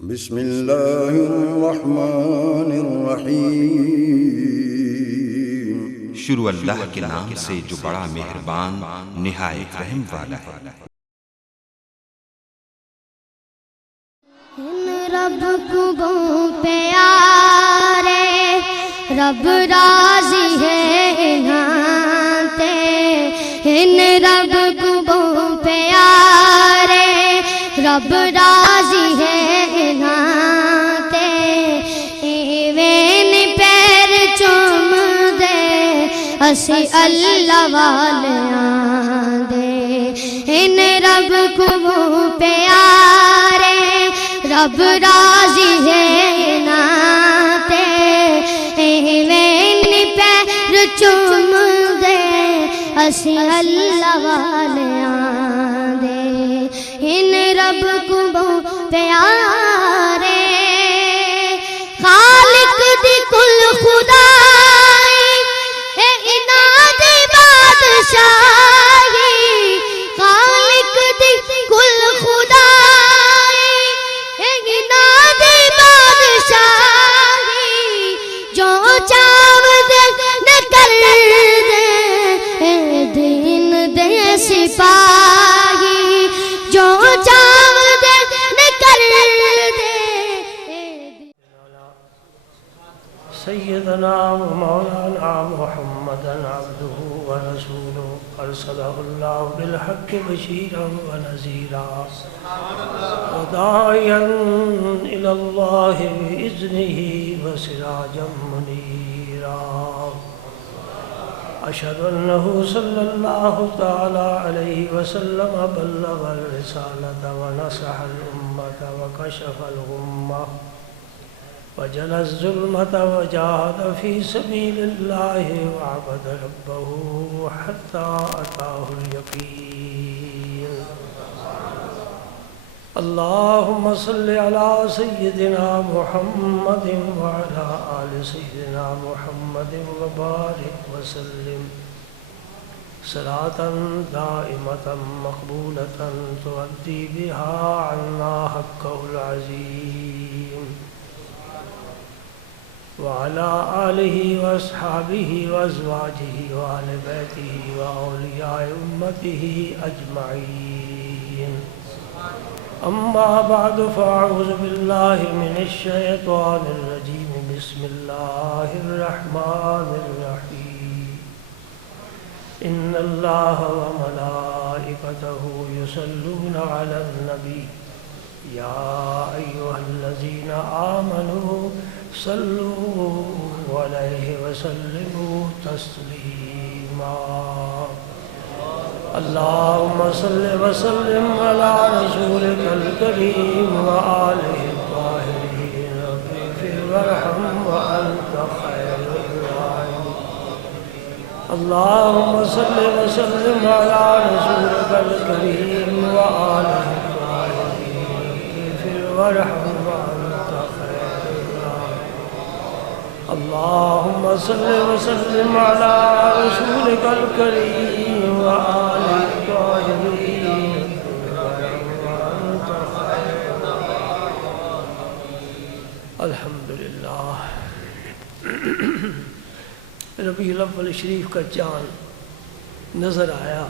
بسم اللہ الرحمن الرحیم۔ شروع اللہ کے نام سے جو بڑا مہربان نہایت رحم والا ہے۔ رب کو پیارے رب راضی ہے نانتے، ان رب کو پیارے رب راضی ہے نانتے، ایوین پیر چوم دے اسی اللہ والیاں دے، ان رب کو پیارے رب راضی ہے ناتے، ایوین پیر چوم دے اسی اللہ والیاں دے، ان رب کو پیارے خالق دی کل خدائی اے اناد بادشاہی، خالق دی کل خدائی اے اناد بادشاہی، جو چاو دے نہ کر دے اے دین دے سپاہی، جو چاو دے نہ کر دے۔ سیدنا و مولانا محمدا عبده ورسوله ارسله اللہ بالحق بشیرا ونذیرا وداعیا الی اللہ بإذنہ وسراجا منیرا، اشہد انہ صلی اللہ تعالی علیہ وسلم بلغ الرسالة ونصح الامة وکشف الغمة وجلى الظلمة وجاهد في سبيل الله وعبد ربه حتى أتاه اليقين. اللهم صل على سيدنا محمد وعلى آل سيدنا محمد وبارك وسلم صلاة دائمة مقبولة تؤدي بها عنا حقه العظيم، وعلى آلہ واصحابہ وازواجہ وآل بیتہ واولیاء امتہ اجمعین، اما بعد فاعوذ باللہ من الشیطان الرجیم، بسم اللہ الرحمن الرحیم، ان اللہ وملائکتہ یصلون علی النبی یا ایہا الذین آمنوا صلوا علیہ وسلموا تسلیما، اللہم صل وسلم علی رسولک الکریم وآلہ الطاہرین، اغفر وارحم وانت خیر الراحمین، اللہم صل وسلم علی رسولک الکریم وآلہ الطاہرین، اغفر وارحم وانت خیر الراحمین، اللہم صل وسلم علی رسولک الکریم وآلہ الطاہرین، وانت خیر الراحمین۔ الحمدللہ، ربیع الاول شریف کا چاند نظر آیا،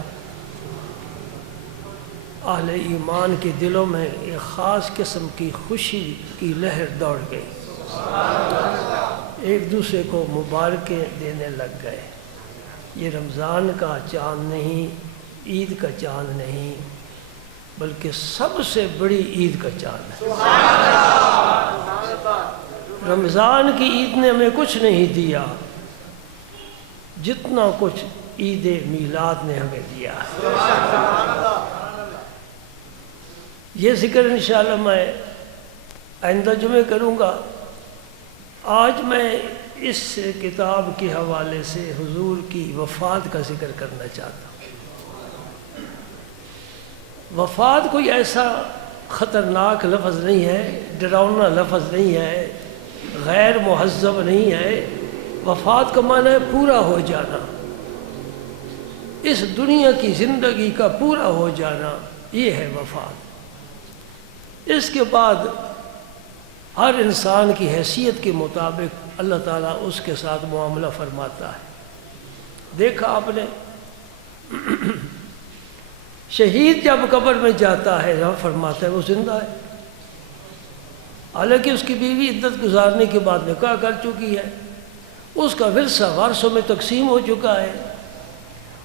اہل ایمان کے دلوں میں ایک خاص قسم کی خوشی کی لہر دوڑ گئی، ایک دوسرے کو مبارکیں دینے لگ گئے۔ یہ رمضان کا چاند نہیں، عید کا چاند نہیں، بلکہ سب سے بڑی عید کا چاند ہے۔ رمضان کی عید نے ہمیں کچھ نہیں دیا جتنا کچھ عید میلاد نے ہمیں دیا ہے۔ یہ ذکر انشاءاللہ میں آئندہ جمعے کروں گا۔ آج میں اس کتاب کے حوالے سے حضور کی وفات کا ذکر کرنا چاہتا ہوں۔ وفات کوئی ایسا خطرناک لفظ نہیں ہے، ڈراؤنا لفظ نہیں ہے، غیر مہذب نہیں ہے۔ وفات کا معنی ہے پورا ہو جانا، اس دنیا کی زندگی کا پورا ہو جانا، یہ ہے وفات۔ اس کے بعد ہر انسان کی حیثیت کے مطابق اللہ تعالیٰ اس کے ساتھ معاملہ فرماتا ہے۔ دیکھا آپ نے شہید جب قبر میں جاتا ہے رب فرماتا ہے وہ زندہ ہے، حالانکہ اس کی بیوی عدت گزارنے کے بعد نکاح کر چکی ہے، اس کا ورثہ وارثوں میں تقسیم ہو چکا ہے،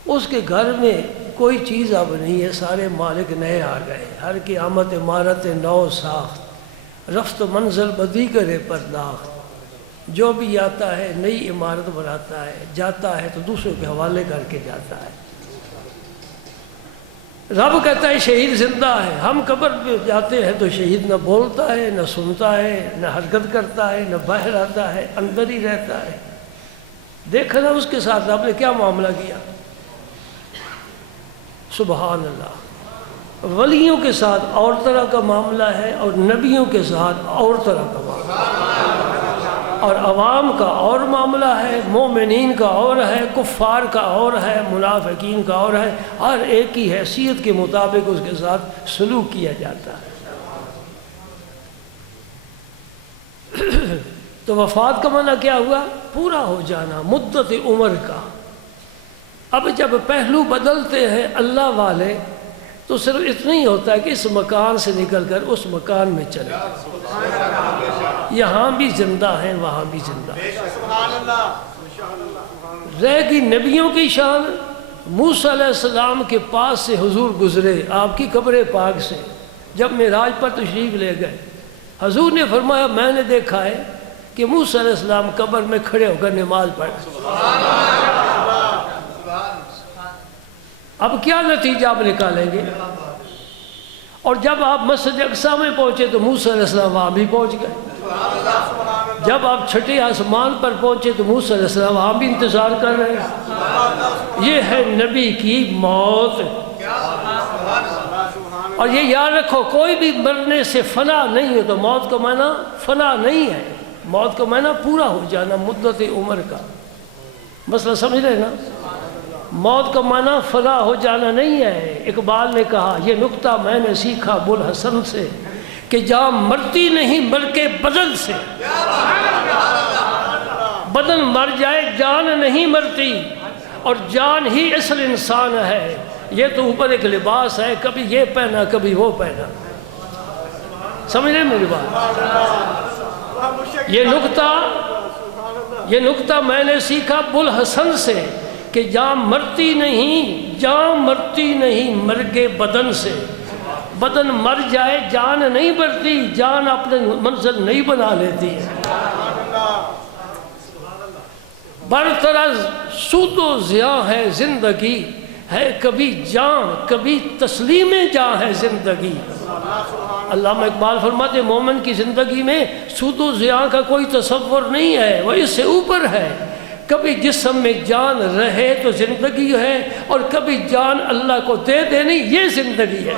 اس کے گھر میں کوئی چیز اب نہیں ہے، سارے مالک نئے آ گئے، ہر کی آمد عمارت نو ساخت، رفت منزل بدی کرے پرداخت، جو بھی آتا ہے نئی عمارت بناتا ہے، جاتا ہے تو دوسروں کے حوالے کر کے جاتا ہے۔ رب کہتا ہے شہید زندہ ہے، ہم قبر پہ جاتے ہیں تو شہید نہ بولتا ہے، نہ سنتا ہے، نہ حرکت کرتا ہے، نہ باہر آتا ہے، اندر ہی رہتا ہے۔ دیکھا نا اس کے ساتھ رب نے کیا معاملہ کیا، سبحان اللہ۔ ولیوں کے ساتھ اور طرح کا معاملہ ہے اور نبیوں کے ساتھ اور طرح کا معاملہ ہے، اور عوام کا اور معاملہ ہے، مومنین کا اور ہے، کفار کا اور ہے، منافقین کا اور ہے، ہر ایک کی حیثیت کے مطابق اس کے ساتھ سلوک کیا جاتا ہے۔ تو وفات کا معنی کیا ہوا؟ پورا ہو جانا، مدت عمر کا۔ اب جب پہلو بدلتے ہیں اللہ والے تو صرف اتنا ہی ہوتا ہے کہ اس مکان سے نکل کر اس مکان میں چلے، یہاں بھی زندہ ہیں وہاں بھی زندہ ہیں۔ رہ گئی نبیوں کی شان، موسیٰ علیہ السلام کے پاس سے حضور گزرے آپ کی قبر پاک سے، جب معراج پر تشریف لے گئے، حضور نے فرمایا میں نے دیکھا ہے کہ موسیٰ علیہ السلام قبر میں کھڑے ہو کر نماز پڑھے۔ اب کیا نتیجہ آپ نکالیں گے؟ اور جب آپ مسجد اقصیٰ میں پہنچے تو موسیٰ علیہ السلام وہاں بھی پہنچ گئے، جب آپ چھٹے آسمان پر پہنچے تو موسیٰ علیہ السلام وہاں بھی انتظار کر رہے ہیں۔ یہ ہے نبی کی موت۔ اور یہ یاد رکھو کوئی بھی مرنے سے فنا نہیں ہے، تو موت کا معنی فنا نہیں ہے، موت کا معنی پورا ہو جانا مدت عمر کا۔ مسئلہ سمجھ رہے نا؟ موت کا معنی فنا ہو جانا نہیں ہے۔ اقبال نے کہا یہ نکتہ میں نے سیکھا بوالحسن سے کہ جان مرتی نہیں مر کے بدن سے، بدن مر جائے جان نہیں مرتی، اور جان ہی اصل انسان ہے۔ یہ تو اوپر ایک لباس ہے، کبھی یہ پہنا کبھی وہ پہنا، سمجھ رہے میری بات؟ یہ نکتہ میں نے سیکھا بوالحسن سے کہ جان مرتی نہیں مرگے بدن سے، بدن مر جائے جان نہیں مرتی، جان اپنے منزل نہیں بنا لیتی ہے۔ برطرز سود و ضیاء ہے زندگی، ہے کبھی جان کبھی تسلیم جاں ہے زندگی۔ علامہ اقبال فرماتے ہیں مومن کی زندگی میں سود و ضیاء کا کوئی تصور نہیں ہے، وہ اس سے اوپر ہے۔ کبھی جسم میں جان رہے تو زندگی ہے، اور کبھی جان اللہ کو دے دینی یہ زندگی ہے۔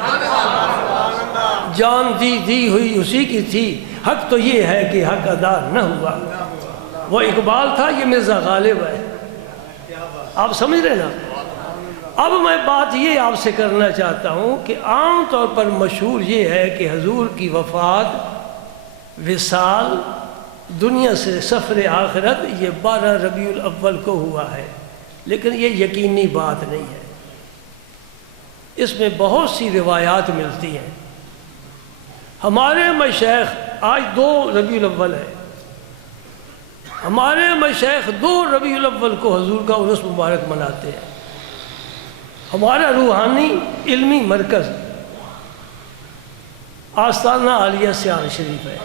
جان دی ہوئی اسی کی تھی، حق تو یہ ہے کہ حق ادا نہ ہوا۔ وہ اقبال تھا، یہ مرزا غالب ہے۔ آپ سمجھ رہے نا؟ اب میں بات یہ آپ سے کرنا چاہتا ہوں کہ عام طور پر مشہور یہ ہے کہ حضور کی وفات، وصال، دنیا سے سفر آخرت یہ 12 ربیع الاول کو ہوا ہے، لیکن یہ یقینی بات نہیں ہے۔ اس میں بہت سی روایات ملتی ہیں۔ ہمارے مشائخ آج 2 ربیع الاول ہے، ہمارے مشائخ 2 ربیع الاول کو حضور کا عرس مبارک مناتے ہیں۔ ہمارا روحانی علمی مرکز آستانہ عالیہ سیال شریف ہے۔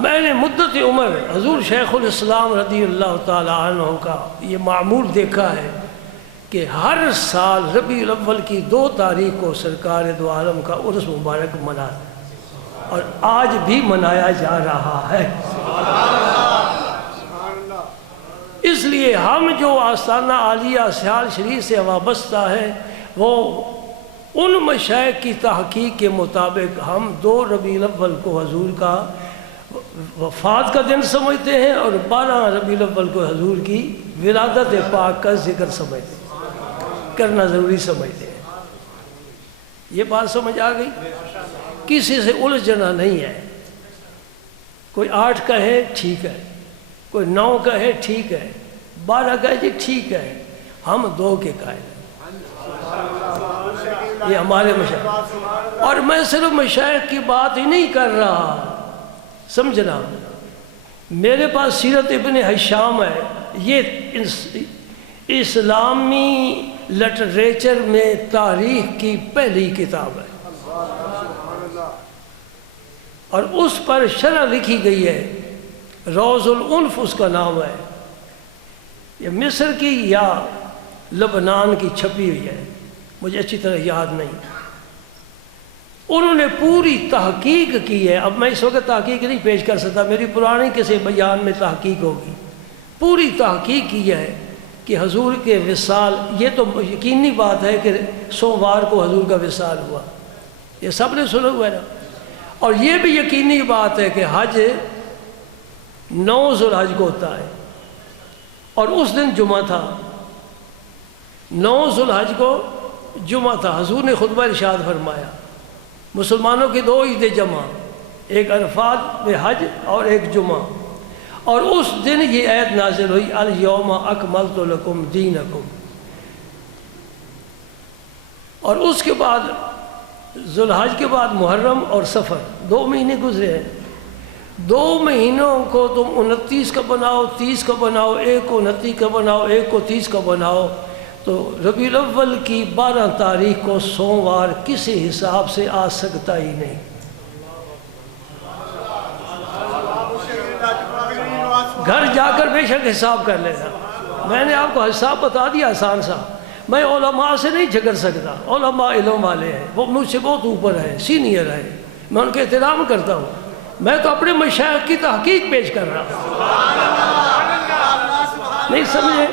میں نے مدت عمر حضور شیخ الاسلام رضی اللہ تعالی عنہ کا یہ معمول دیکھا ہے کہ ہر سال ربیع الاول کی 2 تاریخ کو سرکار دو عالم کا عرس مبارک مناتے ہیں، اور آج بھی منایا جا رہا ہے۔ اس لیے ہم جو آستانہ عالیہ سیال شریف سے وابستہ ہیں وہ ان مشائخ کی تحقیق کے مطابق ہم 2 ربیع الاول کو حضور کا وفات کا دن سمجھتے ہیں، اور 12 ربیع الاول کو حضور کی ولادت پاک کا ذکر سمجھتے ہیں، کرنا ضروری سمجھتے ہیں۔ یہ بات سمجھ آ گئی؟ کسی سے الجھنا نہیں ہے۔ کوئی 8 کہے ٹھیک ہے، کوئی 9 کہے ٹھیک ہے، 12 کہے جی ٹھیک ہے، ہم 2 کے قائل ہیں۔ یہ ہمارے مشائخ، اور میں صرف مشائخ کی بات ہی نہیں کر رہا، سمجھنا، میرے پاس سیرت ابن ہشام ہے، یہ اسلامی لٹریچر میں تاریخ کی پہلی کتاب ہے، اور اس پر شرح لکھی گئی ہے، روض العنف اس کا نام ہے، یہ مصر کی یا لبنان کی چھپی ہوئی ہے، مجھے اچھی طرح یاد نہیں۔ انہوں نے پوری تحقیق کی ہے، اب میں اس وقت تحقیق نہیں پیش کر سکتا، میری پرانی کسی بیان میں تحقیق ہوگی، پوری تحقیق کی ہے کہ حضور کے وصال، یہ تو یقینی بات ہے کہ سوموار کو حضور کا وصال ہوا، یہ سب نے سنا ہوا ہے نا، اور یہ بھی یقینی بات ہے کہ حج 9 ذوالحج کو ہوتا ہے، اور اس دن جمعہ تھا، 9 ذوالحج کو جمعہ تھا، حضور نے خطبہ ارشاد فرمایا، مسلمانوں کی 2 عیدیں جمع، ایک عرفات میں حج اور ایک جمعہ، اور اس دن یہ آیت نازل ہوئی الیوم اکملت لکم دینکم، اور اس کے بعد ذوالحج کے بعد محرم اور سفر 2 مہینے گزرے ہیں، 2 مہینوں کو تم 29 کا بناؤ، 30 کا بناؤ، ایک کو 29 کا بناؤ، ایک کو 30 کا بناؤ، تو ربیع الاول کی 12 تاریخ کو سوموار کسی حساب سے آ سکتا ہی نہیں۔ گھر جا کر بے شک حساب کر لینا، میں نے آپ کو حساب بتا دیا آسان سا، میں علماء سے نہیں جھگڑ سکتا، علماء علم والے ہیں، وہ مجھ سے بہت اوپر ہیں، سینئر ہیں، میں ان کے احترام کرتا ہوں، میں تو اپنے مشائخ کی تحقیق پیش کر رہا ہوں، نہیں سمجھے،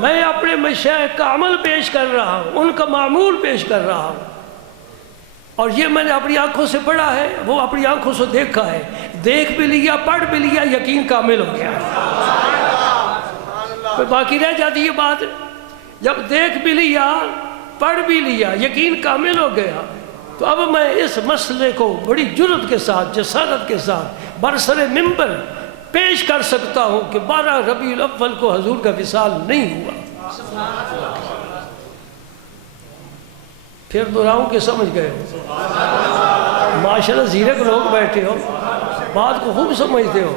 میں اپنے مشائخ کا عمل پیش کر رہا ہوں، ان کا معمول پیش کر رہا ہوں، اور یہ میں نے اپنی آنکھوں سے پڑھا ہے، وہ اپنی آنکھوں سے دیکھا ہے، دیکھ بھی لیا، پڑھ بھی لیا، یقین کامل ہو گیا، پھر باقی رہ جاتی یہ بات، جب دیکھ بھی لیا، پڑھ بھی لیا، یقین کامل ہو گیا، تو اب میں اس مسئلے کو بڑی جرأت کے ساتھ، جسارت کے ساتھ برسر منبر پیش کر سکتا ہوں کہ 12 ربیع الاول کو حضور کا وصال نہیں ہوا۔ پھر دہراؤں کہ سمجھ گئے ہو، ماشاءاللہ زیرک لوگ بیٹھے ہو، بات کو خوب سمجھتے ہو،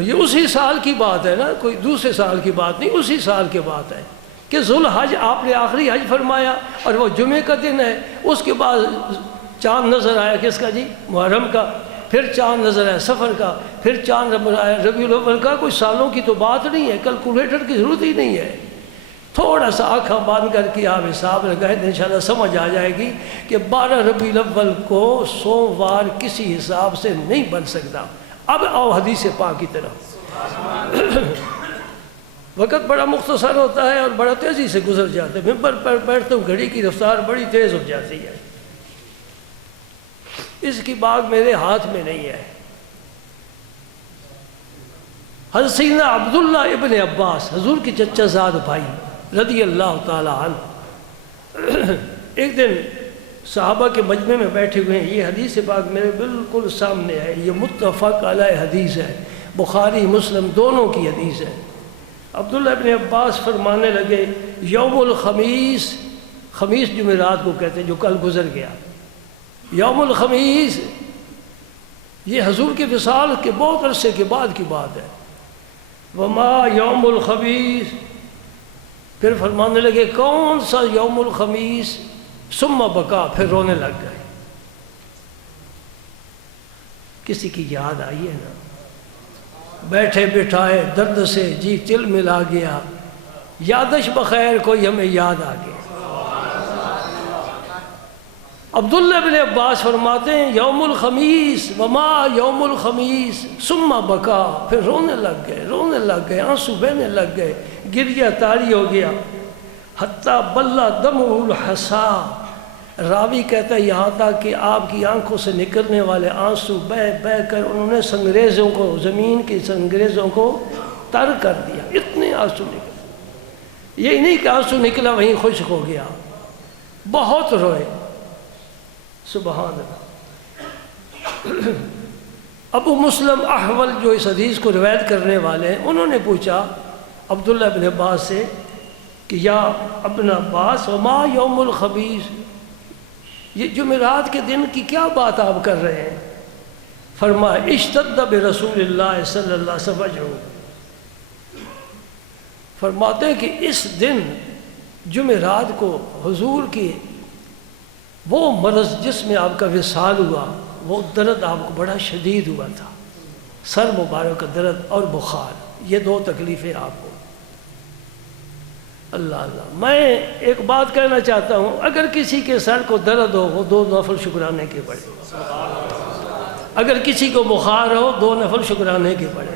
یہ اسی سال کی بات ہے نا، کوئی دوسرے سال کی بات نہیں، اسی سال کی بات ہے کہ ذوالحج آپ نے آخری حج فرمایا، اور وہ جمعے کا دن ہے، اس کے بعد چاند نظر آیا کس کا جی؟ محرم کا، پھر چاند نظر آیا سفر کا، پھر چاند نظر آیا ربیع الاول کا، کوئی سالوں کی تو بات نہیں ہے، کیلکولیٹر کی ضرورت ہی نہیں ہے، تھوڑا سا آنکھیں بند کر کے آپ حساب لگائیں تو انشاءاللہ سمجھ آ جائے گی کہ 12 ربیع الاول کو سوموار کسی حساب سے نہیں بن سکتا۔ اب آؤ حدیث پاک کی طرف، وقت بڑا مختصر ہوتا ہے اور بڑا تیزی سے گزر جاتا ہے، ممبر پر بیٹھتا ہوں گھڑی کی رفتار بڑی تیز ہو جاتی ہے، اس کی بات میرے ہاتھ میں نہیں ہے۔ حضرت سیدنا عبداللہ ابن عباس، حضور کی چچا زاد بھائی رضی اللہ تعالی عنہ، ایک دن صحابہ کے مجمع میں بیٹھے ہوئے ہیں، یہ حدیث پاک میرے بالکل سامنے ہے، یہ متفق علیہ حدیث ہے، بخاری مسلم دونوں کی حدیث ہے۔ عبداللہ ابن عباس فرمانے لگے، یوم الخمیس، خمیس جمعرات کو کہتے ہیں جو کل گزر گیا، یوم الخمیس یہ حضور کے وصال کے بہت عرصے کے بعد کی بات ہے، وما یوم الخمیس، پھر فرمانے لگے کون سا یوم الخمیس، ثم بکا، پھر رونے لگ گئے۔ کسی کی یاد آئی ہے نا، بیٹھے بٹھائے درد سے جی تل ملا گیا، یادش بخیر کوئی ہمیں یاد آ گیا۔ عبداللہ بن عباس فرماتے ہیں یوم الخمیس، وما یوم الخمیس ثم بکا، پھر رونے لگ گئے، آنسو بہنے لگ گئے، گریہ تاری ہو گیا، حتیٰ بلّا دمع الحصا، راوی کہتا ہے یہاں تک کہ آپ کی آنکھوں سے نکلنے والے آنسو بہہ بہہ کر انہوں نے سنگریزوں کو، زمین کی سنگریزوں کو تر کر دیا، اتنے آنسو نکلے، یہی نہیں کہ آنسو نکلا وہیں خشک ہو گیا، بہت روئے، سبحان اللہ۔ ابو مسلم احول جو اس حدیث کو روایت کرنے والے ہیں، انہوں نے پوچھا عبداللہ بن عباس سے کہ یا ابن عباس وما یوم الخمیس، یہ جمعرات کے دن کی کیا بات آپ کر رہے ہیں؟ فرمایا اشتد برسول اللہ صلی اللہ علیہ وسلم، فرماتے ہیں کہ اس دن جمعرات کو حضور کی وہ مرض جس میں آپ کا وصال ہوا، وہ درد آپ کو بڑا شدید ہوا تھا، سر مبارک کا درد اور بخار، یہ دو تکلیفیں آپ کو۔ اللہ اللہ، میں ایک بات کہنا چاہتا ہوں، اگر کسی کے سر کو درد ہو وہ 2 نفل شکرانے کے پڑھے، اگر کسی کو بخار ہو 2 نفل شکرانے کے پڑھے۔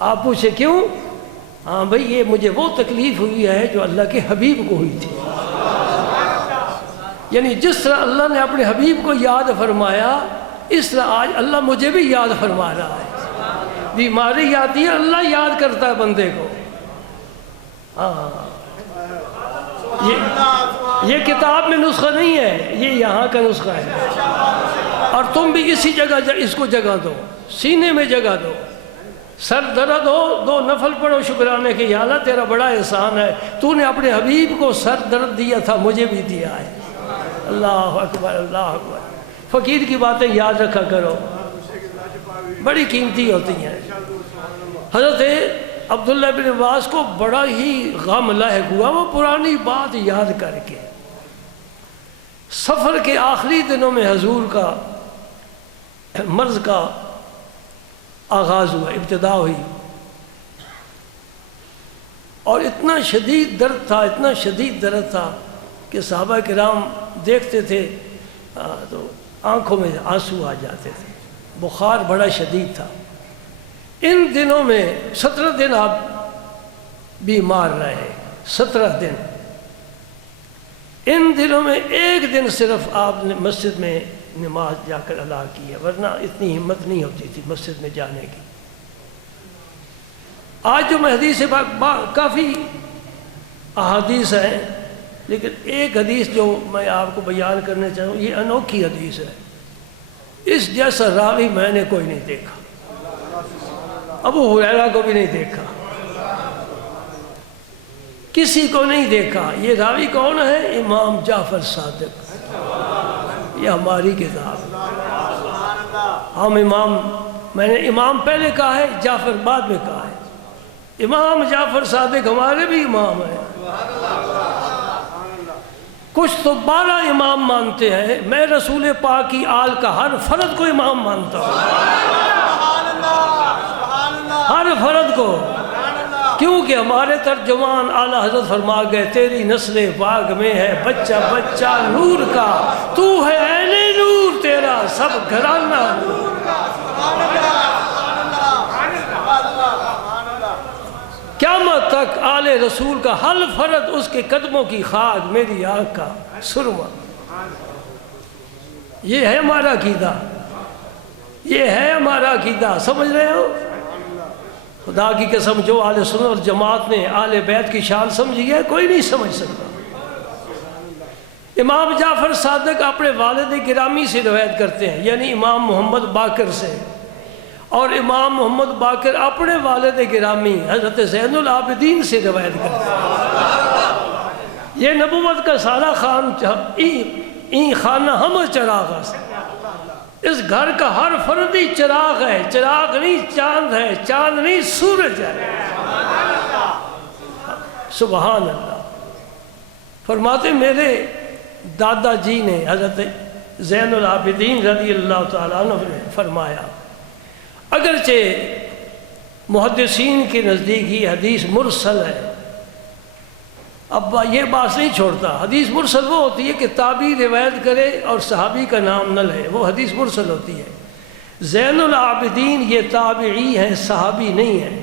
آپ پوچھے کیوں؟ ہاں بھئی یہ مجھے وہ تکلیف ہوئی ہے جو اللہ کے حبیب کو ہوئی تھی، یعنی جس طرح اللہ نے اپنے حبیب کو یاد فرمایا، اس طرح آج اللہ مجھے بھی یاد فرما رہا ہے۔ بیماری آتی ہے اللہ یاد کرتا ہے بندے کو۔ ہاں یہ کتاب میں نسخہ نہیں ہے، یہ یہاں کا نسخہ ہے، اور تم بھی اسی جگہ اس کو جگہ دو، سینے میں جگہ دو۔ سر درد ہو 2 نفل پڑھو شکرانے کے، یا اللہ تیرا بڑا احسان ہے، تو نے اپنے حبیب کو سر درد دیا تھا، مجھے بھی دیا ہے۔ اللہ اکبر اللہ اکبر۔ فقیر کی باتیں یاد رکھا کرو، بڑی قیمتی ہوتی ہیں۔ حضرت عبداللہ بن عباس کو بڑا ہی غم لاحق ہوا، وہ پرانی بات یاد کر کے۔ سفر کے آخری دنوں میں حضور کا مرض کا آغاز ہوا، ابتدا ہوئی، اور اتنا شدید درد تھا، اتنا شدید درد تھا کہ صحابہ کرام دیکھتے تھے تو آنکھوں میں آنسو آ جاتے تھے، بخار بڑا شدید تھا۔ ان دنوں میں 17 دن آپ بیمار رہے، 17 دن۔ ان دنوں میں ایک دن صرف آپ نے مسجد میں نماز جا کر ادا کی ہے، ورنہ اتنی ہمت نہیں ہوتی تھی مسجد میں جانے کی۔ آج جو میں حدیث کافی احادیث ہیں، لیکن ایک حدیث جو میں آپ کو بیان کرنا چاہوں، یہ انوکھی حدیث ہے، اس جیسا راوی میں نے کوئی نہیں دیکھا، ابو ہریرہ کو بھی نہیں دیکھا، کسی کو نہیں دیکھا۔ یہ راوی کون ہے؟ امام جعفر صادق۔ یہ ہماری کتاب، ہم امام، میں نے امام پہلے کہا ہے، جعفر بعد میں کہا ہے۔ امام جعفر صادق ہمارے بھی امام ہیں، کچھ تو 12 امام مانتے ہیں، میں رسول پاک کی آل کا ہر فرد کو امام مانتا ہوں، ہر فرد کو، کیونکہ ہمارے ترجمان اعلیٰ حضرت فرما گئے تیری نسل پاک میں ہے بچہ بچہ نور کا، تو ہے اہل نور، تیرا سب گھرانہ نور کا۔ قیامت تک آل رسول کا ہر فرد اس کے قدموں کی خاک میری آنکھ کا سرما۔ یہ ہے ہمارا عقیدہ، یہ ہے ہمارا عقیدہ، سمجھ رہے ہو؟ خدا کی قسم جو اہل سنت والجماعت نے اہل بیت کی شان سمجھی ہے کوئی نہیں سمجھ سکتا۔ امام جعفر صادق اپنے والد گرامی سے روایت کرتے ہیں، یعنی امام محمد باقر سے، اور امام محمد باقر اپنے والد گرامی حضرت زین العابدین سے روایت کرتے ہیں۔ یہ نبوت کا سارا خان این خانہ ہم چراغ سے، اس گھر کا ہر فردی چراغ ہے، چراغ نہیں چاند ہے، چاند نہیں سورج ہے۔ سبحان اللہ۔ فرماتے میرے دادا جی نے حضرت زین العابدین رضی اللہ تعالیٰ عنہ نے فرمایا، اگرچہ محدثین کے نزدیک یہ حدیث مرسل ہے، اب یہ بات نہیں چھوڑتا، حدیث مرسل وہ ہوتی ہے کہ تابعی روایت کرے اور صحابی کا نام نہ لے، وہ حدیث مرسل ہوتی ہے۔ زین العابدین یہ تابعی ہیں، صحابی نہیں ہیں۔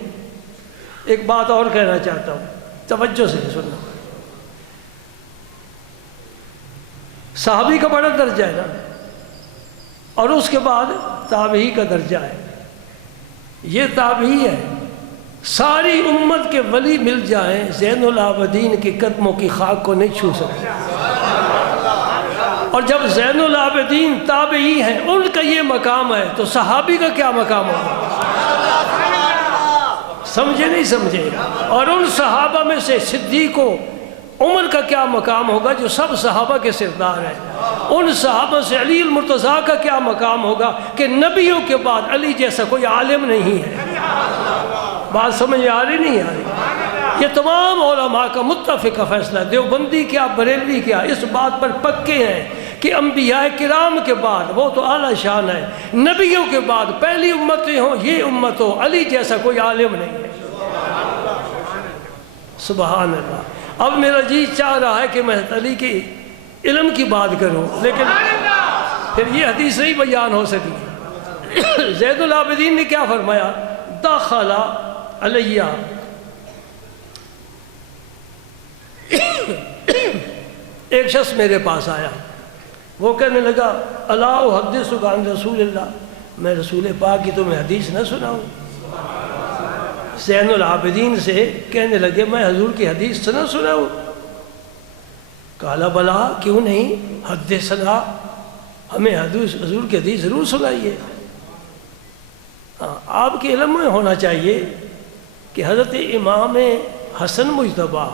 ایک بات اور کہنا چاہتا ہوں، توجہ سے سننا، صحابی کا بڑا درجہ ہے نا، اور اس کے بعد تابعی کا درجہ ہے، یہ تابعی ہے۔ ساری امت کے ولی مل جائیں، زین العابدین کے قدموں کی خاک کو نہیں چھو سکتے۔ اور جب زین العابدین تابعی ہیں ان کا یہ مقام ہے تو صحابی کا کیا مقام ہوگا؟ سمجھے نہیں سمجھے؟ اور ان صحابہ میں سے صدیق و عمر کا کیا مقام ہوگا جو سب صحابہ کے سردار ہیں؟ ان صحابہ سے علی المرتضیٰ کا کیا مقام ہوگا کہ نبیوں کے بعد علی جیسا کوئی عالم نہیں ہے؟ بات سمجھ آ رہی نہیں آ رہی؟ یہ تمام علماء کا متفقہ فیصلہ ہے، دیوبندی کیا بریلوی کیا اس بات پر پکے ہیں کہ انبیاء کرام کے بعد وہ تو اعلیٰ شان ہے، نبیوں کے بعد پہلی امتیں ہوں یہ امت ہو، علی جیسا کوئی عالم نہیں ہے۔ سبحان اللہ۔ اب میرا جی چاہ رہا ہے کہ میں علی کے علم کی بات کروں، لیکن پھر یہ حدیث نہیں بیان ہو سکی۔ زید العابدین نے کیا فرمایا؟ دخل علیہ، ایک شخص میرے پاس آیا، وہ کہنے لگا الا احدثک عن رسول اللہ، میں رسول پاک کی تمہیں حدیث نہ سناؤں؟ زین العابدین سے کہنے لگے میں حضور کی حدیث نہ سناؤں؟ کالا بلا کیوں نہیں، حدثنا، ہمیں حضور کی حدیث ضرور سنائیے۔ آپ کے علم میں ہونا چاہیے کہ حضرت امام حسن مجتبیٰ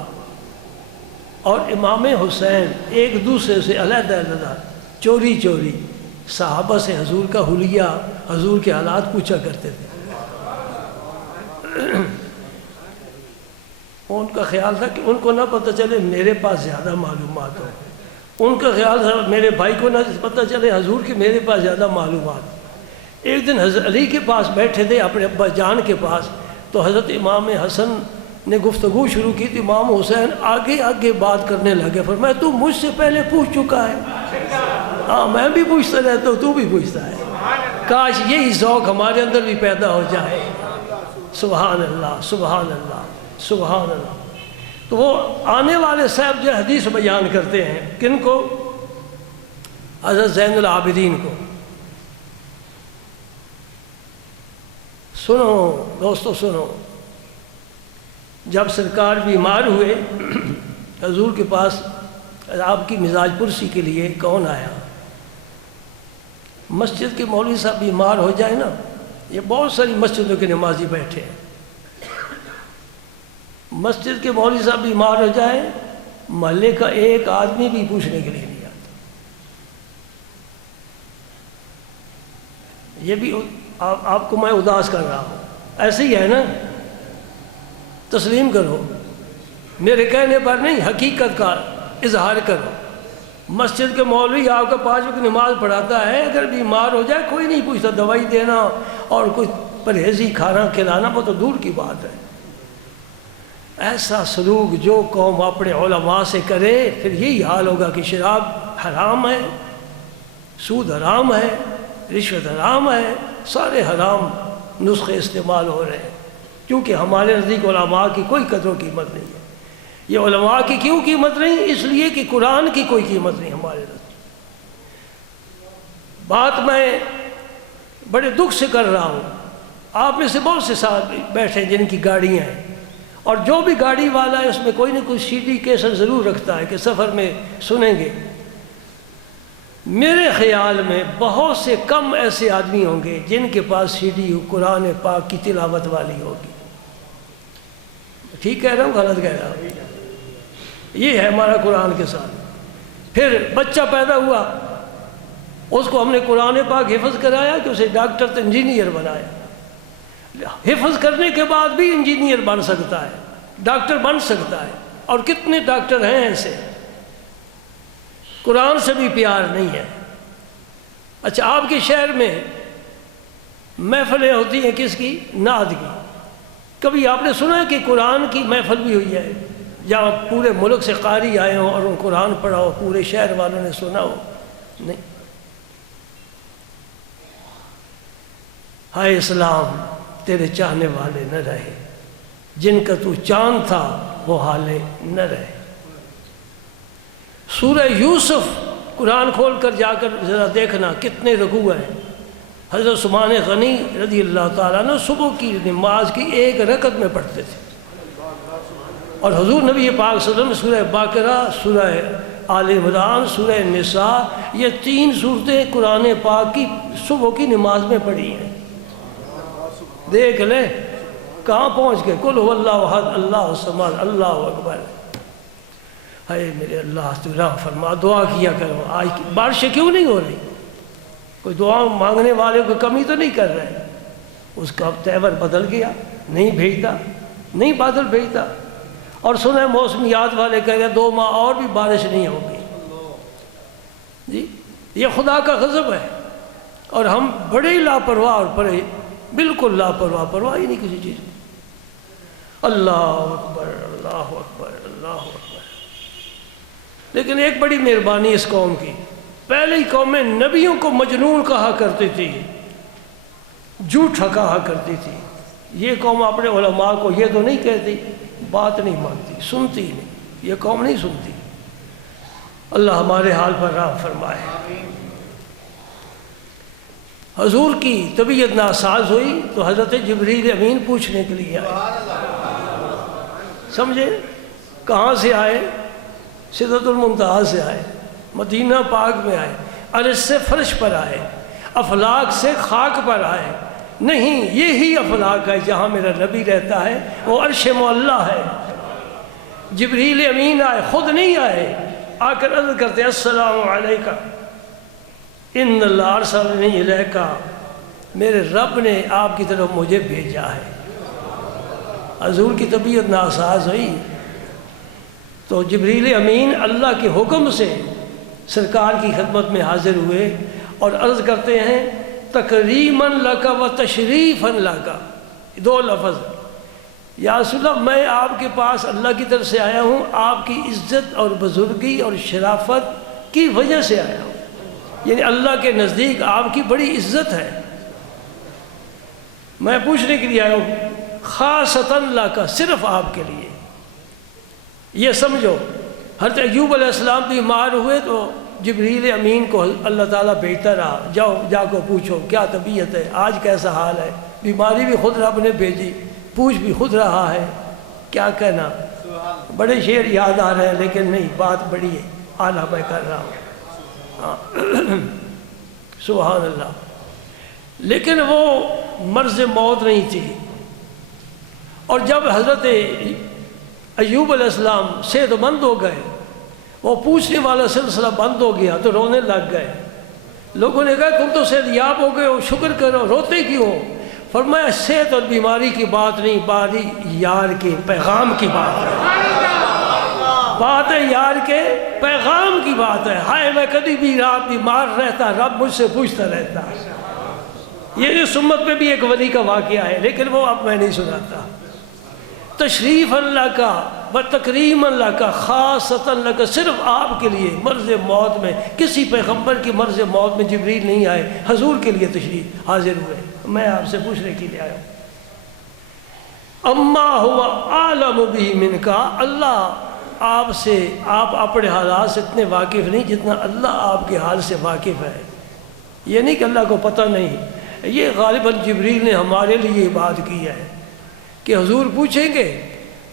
اور امام حسین ایک دوسرے سے علیحدہ علیحدہ چوری چوری صحابہ سے حضور کا حلیہ، حضور کے حالات پوچھا کرتے تھے۔ ان کا خیال تھا کہ ان کو نہ پتہ چلے میرے پاس زیادہ معلومات ہو، ان کا خیال تھا میرے بھائی کو نہ پتہ چلے حضور کی میرے پاس زیادہ معلومات۔ ایک دن حضرت علی کے پاس بیٹھے تھے اپنے ابا جان کے پاس، تو حضرت امام حسن نے گفتگو شروع کی تو امام حسین آگے آگے بات کرنے لگے، فرمایا تو مجھ سے پہلے پوچھ چکا ہے، ہاں میں بھی پوچھتا رہتا ہوں، تو بھی پوچھتا ہے، کاش یہی ذوق ہمارے اندر بھی پیدا ہو جائے۔ سبحان اللہ سبحان اللہ سبحان اللہ۔ تو وہ آنے والے صاحب جو حدیث بیان کرتے ہیں کن کو؟ حضرت زین العابدین کو۔ سنو دوستو سنو، جب سرکار بیمار ہوئے حضور کے پاس آپ کی مزاج پرسی کے لیے کون آیا؟ مسجد کے مولوی صاحب بیمار ہو جائے نا، یہ بہت ساری مسجدوں کے نمازی بیٹھے ہیں، مسجد کے مولوی صاحب بیمار ہو جائے محلے کا ایک آدمی بھی پوچھنے کے لیے نہیں آتا۔ یہ بھی آپ کو میں اداس کر رہا ہوں، ایسے ہی ہے نا، تسلیم کرو، میرے کہنے پر نہیں حقیقت کا اظہار کرو۔ مسجد کے مولوی آپ کا 5 وقت نماز پڑھاتا ہے، اگر بیمار ہو جائے کوئی نہیں پوچھتا، دوائی دینا اور کوئی پرہیزی کھانا کھلانا وہ تو دور کی بات ہے۔ ایسا سلوک جو قوم اپنے علماء سے کرے پھر یہی حال ہوگا کہ شراب حرام ہے، سود حرام ہے، رشوت حرام ہے، سارے حرام نسخے استعمال ہو رہے ہیں، کیونکہ ہمارے نزدیک علماء کی کوئی قدر و قیمت نہیں ہے۔ یہ علماء کی کیوں قیمت نہیں؟ اس لیے کہ قرآن کی کوئی قیمت نہیں ہمارے نزدیک۔ بات میں بڑے دکھ سے کر رہا ہوں، آپ میں سے بہت سے ساتھ بیٹھے ہیں جن کی گاڑیاں ہیں، اور جو بھی گاڑی والا ہے اس میں کوئی نہ کوئی سی ڈی کیسٹ ضرور رکھتا ہے کہ سفر میں سنیں گے۔ میرے خیال میں بہت سے کم ایسے آدمی ہوں گے جن کے پاس سی ڈی قرآن پاک کی تلاوت والی ہوگی۔ ٹھیک کہہ رہا ہوں غلط کہہ رہا ہوں؟ یہ ہے ہمارا قرآن کے ساتھ۔ پھر بچہ پیدا ہوا، اس کو ہم نے قرآن پاک حفظ کرایا کہ اسے ڈاکٹر تو انجینئر بنایا، حفظ کرنے کے بعد بھی انجینئر بن سکتا ہے، ڈاکٹر بن سکتا ہے، اور کتنے ڈاکٹر ہیں ایسے۔ قرآن سے بھی پیار نہیں ہے۔ اچھا، آپ کے شہر میں محفلیں ہوتی ہیں کس کی؟ نعت کی۔ کبھی آپ نے سنا ہے کہ قرآن کی محفل بھی ہوئی ہے جہاں پورے ملک سے قاری آئے ہوں اور ان قرآن پڑھا ہو، پورے شہر والوں نے سنا ہو؟ نہیں۔ ہائے اسلام تیرے چاہنے والے نہ رہے، جن کا تو چاند تھا وہ حالے نہ رہے۔ سورہ یوسف قرآن کھول کر جا کر ذرا دیکھنا کتنے رکوع ہیں۔ حضرت عثمان غنی رضی اللہ تعالیٰ نے صبح کی نماز کی 1 رکعت میں پڑھتے تھے، اور حضور نبی پاک صلی اللہ علیہ وسلم سورہ باقرہ، سورہ آل عمران، سورہ نساء، یہ 3 صورتیں قرآن پاک کی صبح کی نماز میں پڑھی ہیں۔ دیکھ لیں کہاں پہنچ گئے۔ قل هو اللہ احد اللہ الصمد اللہ اکبر۔ اے میرے اللہ تو رحم فرما، دعا کیا کرو۔ آج بارشیں کیوں نہیں ہو رہی؟ کوئی دعا مانگنے والے کو کمی تو نہیں کر رہے؟ اس کا تیور بدل گیا، نہیں بھیجتا، نہیں بادل بھیجتا۔ اور سنا موسمیات والے کہہ رہے 2 ماہ اور بھی بارش نہیں ہوگی۔ جی یہ خدا کا غضب ہے، اور ہم بڑے ہی لاپرواہ اور بڑے بالکل لاپرواہ، پرواہ ہی نہیں کسی چیز کی۔ اللہ اکبر اللہ اکبر اللہ اکبر۔ لیکن ایک بڑی مہربانی اس قوم کی، پہلی قومیں نبیوں کو مجنون کہا کرتی تھی، جھوٹا کہا کرتی تھی۔ یہ قوم اپنے علماء کو یہ تو نہیں کہتی، بات نہیں مانتی، سنتی نہیں، یہ قوم نہیں سنتی۔ اللہ ہمارے حال پر رحم فرمائے۔ حضور کی طبیعت ناساز ہوئی تو حضرت جبریل امین پوچھنے کے لیے آئے۔ سمجھے کہاں سے آئے؟ سدرۃ المنتہا سے آئے، مدینہ پاک میں آئے، عرش سے فرش پر آئے، افلاک سے خاک پر آئے۔ نہیں، یہی افلاک ہے جہاں میرا نبی رہتا ہے، وہ عرش معلیٰ ہے۔ جبریل امین آئے، خود نہیں آئے، آ کر عرض کرتے السلام علیکہ ان اللہ ارسلنی الیکا، میرے رب نے آپ کی طرف مجھے بھیجا ہے۔ حضور کی طبیعت ناساز ہوئی تو جبریل امین اللہ کے حکم سے سرکار کی خدمت میں حاضر ہوئے اور عرض کرتے ہیں تکریماً لک و تشریفاً لک، 2 لفظ۔ یا رسول اللہ میں آپ کے پاس اللہ کی طرف سے آیا ہوں، آپ کی عزت اور بزرگی اور شرافت کی وجہ سے آیا ہوں، یعنی اللہ کے نزدیک آپ کی بڑی عزت ہے۔ میں پوچھنے کے لیے آیا ہوں خاصتاً لک، صرف آپ کے لیے۔ یہ سمجھو حضرت ایوب علیہ السلام بیمار ہوئے تو جبریل امین کو اللہ تعالیٰ بھیجتا رہا، جاؤ جا کو پوچھو کیا طبیعت ہے، آج کیسا حال ہے۔ بیماری بھی خود رب نے بھیجی، پوچھ بھی خود رہا ہے، کیا کہنا۔ بڑے شعر یاد آ رہے ہیں لیکن نہیں، بات بڑی ہے، اعلیٰ میں کر رہا ہوں۔ سبحان اللہ۔ لیکن وہ مرض موت نہیں تھی، اور جب حضرت ایوب علیہ السلام صحت مند ہو گئے، وہ پوچھنے والا سلسلہ بند ہو گیا تو رونے لگ گئے۔ لوگوں نے کہا تم تو صحت یاب ہو گئے ہو، شکر کرو، روتے کیوں ہو؟ فرمایا صحت اور بیماری کی بات نہیں، باری یار کے پیغام کی بات ہے، بات ہے یار کے پیغام کی بات ہے۔ ہائے میں کبھی بھی رات بیمار رہتا، رب مجھ سے پوچھتا رہتا۔ یہ اس امت میں بھی ایک ولی کا واقعہ ہے لیکن وہ اب میں نہیں سناتا۔ تشریف اللہ کا و تکریم اللہ کا، خاصۃ اللہ کا، صرف آپ کے لیے۔ مرض موت میں کسی پیغمبر کی مرض موت میں جبریل نہیں آئے، حضور کے لیے تشریف حاضر ہوئے۔ میں آپ سے پوچھنے کے لیے آیا ہوں اما ہوا عالم بھی من کا، اللہ آپ سے، آپ اپنے حالات سے اتنے واقف نہیں جتنا اللہ آپ کے حال سے واقف ہے۔ یہ نہیں کہ اللہ کو پتہ نہیں، یہ غالباً جبریل نے ہمارے لیے بات کی ہے کہ حضور پوچھیں گے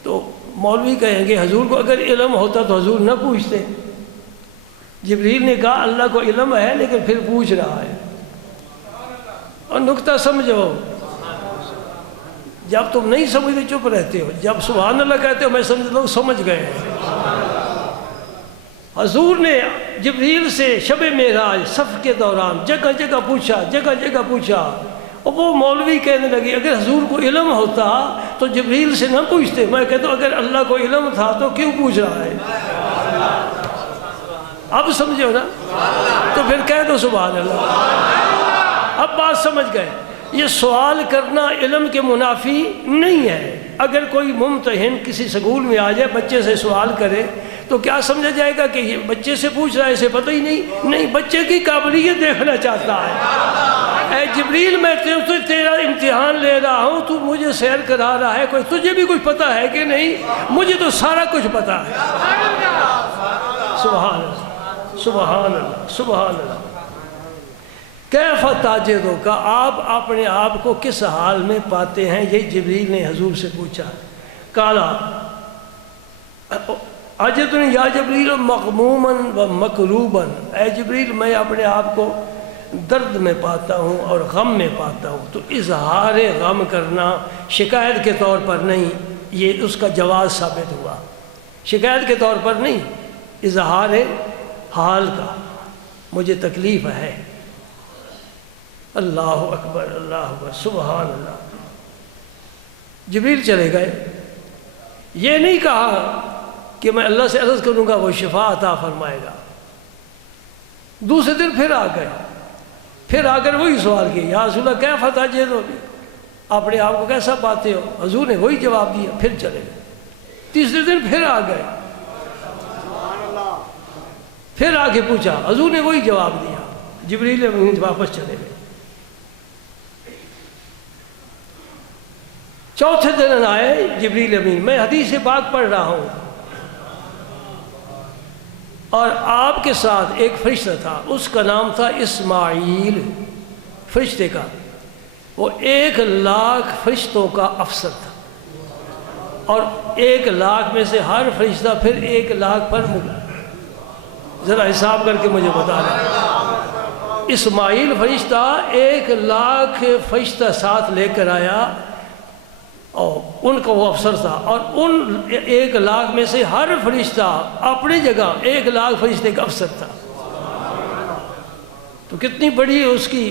تو مولوی کہیں گے حضور کو اگر علم ہوتا تو حضور نہ پوچھتے۔ جبریل نے کہا اللہ کو علم ہے لیکن پھر پوچھ رہا ہے۔ اور نکتہ سمجھو، جب تم نہیں سمجھتے چپ رہتے ہو، جب سبحان اللہ کہتے ہو میں سمجھتا ہوں سمجھ گئے ہیں۔ حضور نے جبریل سے شب معراج صف کے دوران جگہ جگہ پوچھا، جگہ جگہ پوچھا، اور وہ مولوی کہنے لگے اگر حضور کو علم ہوتا تو جبریل سے نہ پوچھتے۔ میں کہتا ہوں اگر اللہ کو علم تھا تو کیوں پوچھ رہا ہے؟ اب سمجھو نا، تو پھر کہہ دو سبحان اللہ۔ اب بات سمجھ گئے، یہ سوال کرنا علم کے منافی نہیں ہے۔ اگر کوئی ممتحن کسی سکول میں آ جائے، بچے سے سوال کرے تو کیا سمجھا جائے گا کہ یہ بچے سے پوچھ رہا ہے، اسے پتہ ہی نہیں؟ نہیں، بچے کی قابلیت دیکھنا چاہتا ہے۔ اے جبریل میں تیرا امتحان لے رہا ہوں، تو مجھے سیر کرا رہا ہے، کوئی تجھے بھی کچھ پتہ ہے کہ نہیں؟ مجھے تو سارا کچھ پتہ ہے۔ سبحان اللہ سبحان اللہ سبحان اللہ۔ کیف تاجدو کا، آپ اپنے آپ کو کس حال میں پاتے ہیں؟ یہ جبریل نے حضور سے پوچھا۔ کالا اجتنی یا جبریل مغموما و مکروبا، اے جبریل میں اپنے آپ کو درد میں پاتا ہوں اور غم میں پاتا ہوں۔ تو اظہار غم کرنا شکایت کے طور پر نہیں، یہ اس کا جواز ثابت ہوا، شکایت کے طور پر نہیں، اظہار حال کا، مجھے تکلیف ہے۔ اللہ اکبر اللہ اکبر سبحان اللہ۔ جبریل چلے گئے، یہ نہیں کہا کہ میں اللہ سے عرض کروں گا وہ شفا عطا فرمائے گا۔ دوسرے دن پھر آ گئے، پھر آ کر وہی سوال کیا، یا رسول اللہ کیف تجدونی، اپنے آپ کو کیسا پاتے ہو؟ حضور نے وہی جواب دیا، پھر چلے گئے۔ تیسرے دن پھر آ گئے، پھر آ کے پوچھا، حضور نے وہی جواب دیا، جبریل امین واپس چلے گئے۔ چوتھے دن آئے جبریل امین، میں حدیث پاک پڑھ رہا ہوں اور آپ کے ساتھ ایک فرشتہ تھا، اس کا نام تھا اسماعیل، فرشتے کا، وہ 1,00,000 فرشتوں کا افسر تھا، اور 1,00,000 میں سے ہر فرشتہ پھر 1,00,000 پر ملا۔ ذرا حساب کر کے مجھے بتا رہا، اسماعیل فرشتہ 1,00,000 فرشتہ ساتھ لے کر آیا، اور ان کا وہ افسر تھا، اور ان 1,00,000 میں سے ہر فرشتہ اپنی جگہ 1,00,000 فرشتے کا افسر تھا۔ تو کتنی بڑی اس کی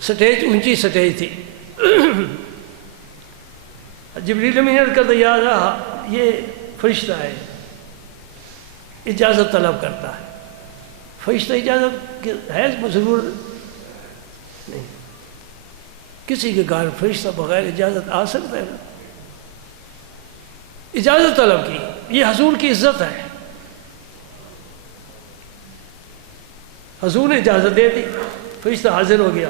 سٹیج، اونچی سٹیج تھی۔ جبریل امین عرض کرتا، یا اللہ یہ فرشتہ ہے، اجازت طلب کرتا ہے۔ فرشتہ اجازت ہے ضرور نہیں، کسی کے گھر فرشتہ بغیر اجازت آ سکتا ہے نا؟ اجازت طلب کی، یہ حضور کی عزت ہے، حضور نے اجازت دے دی، فرشتہ حاضر ہو گیا۔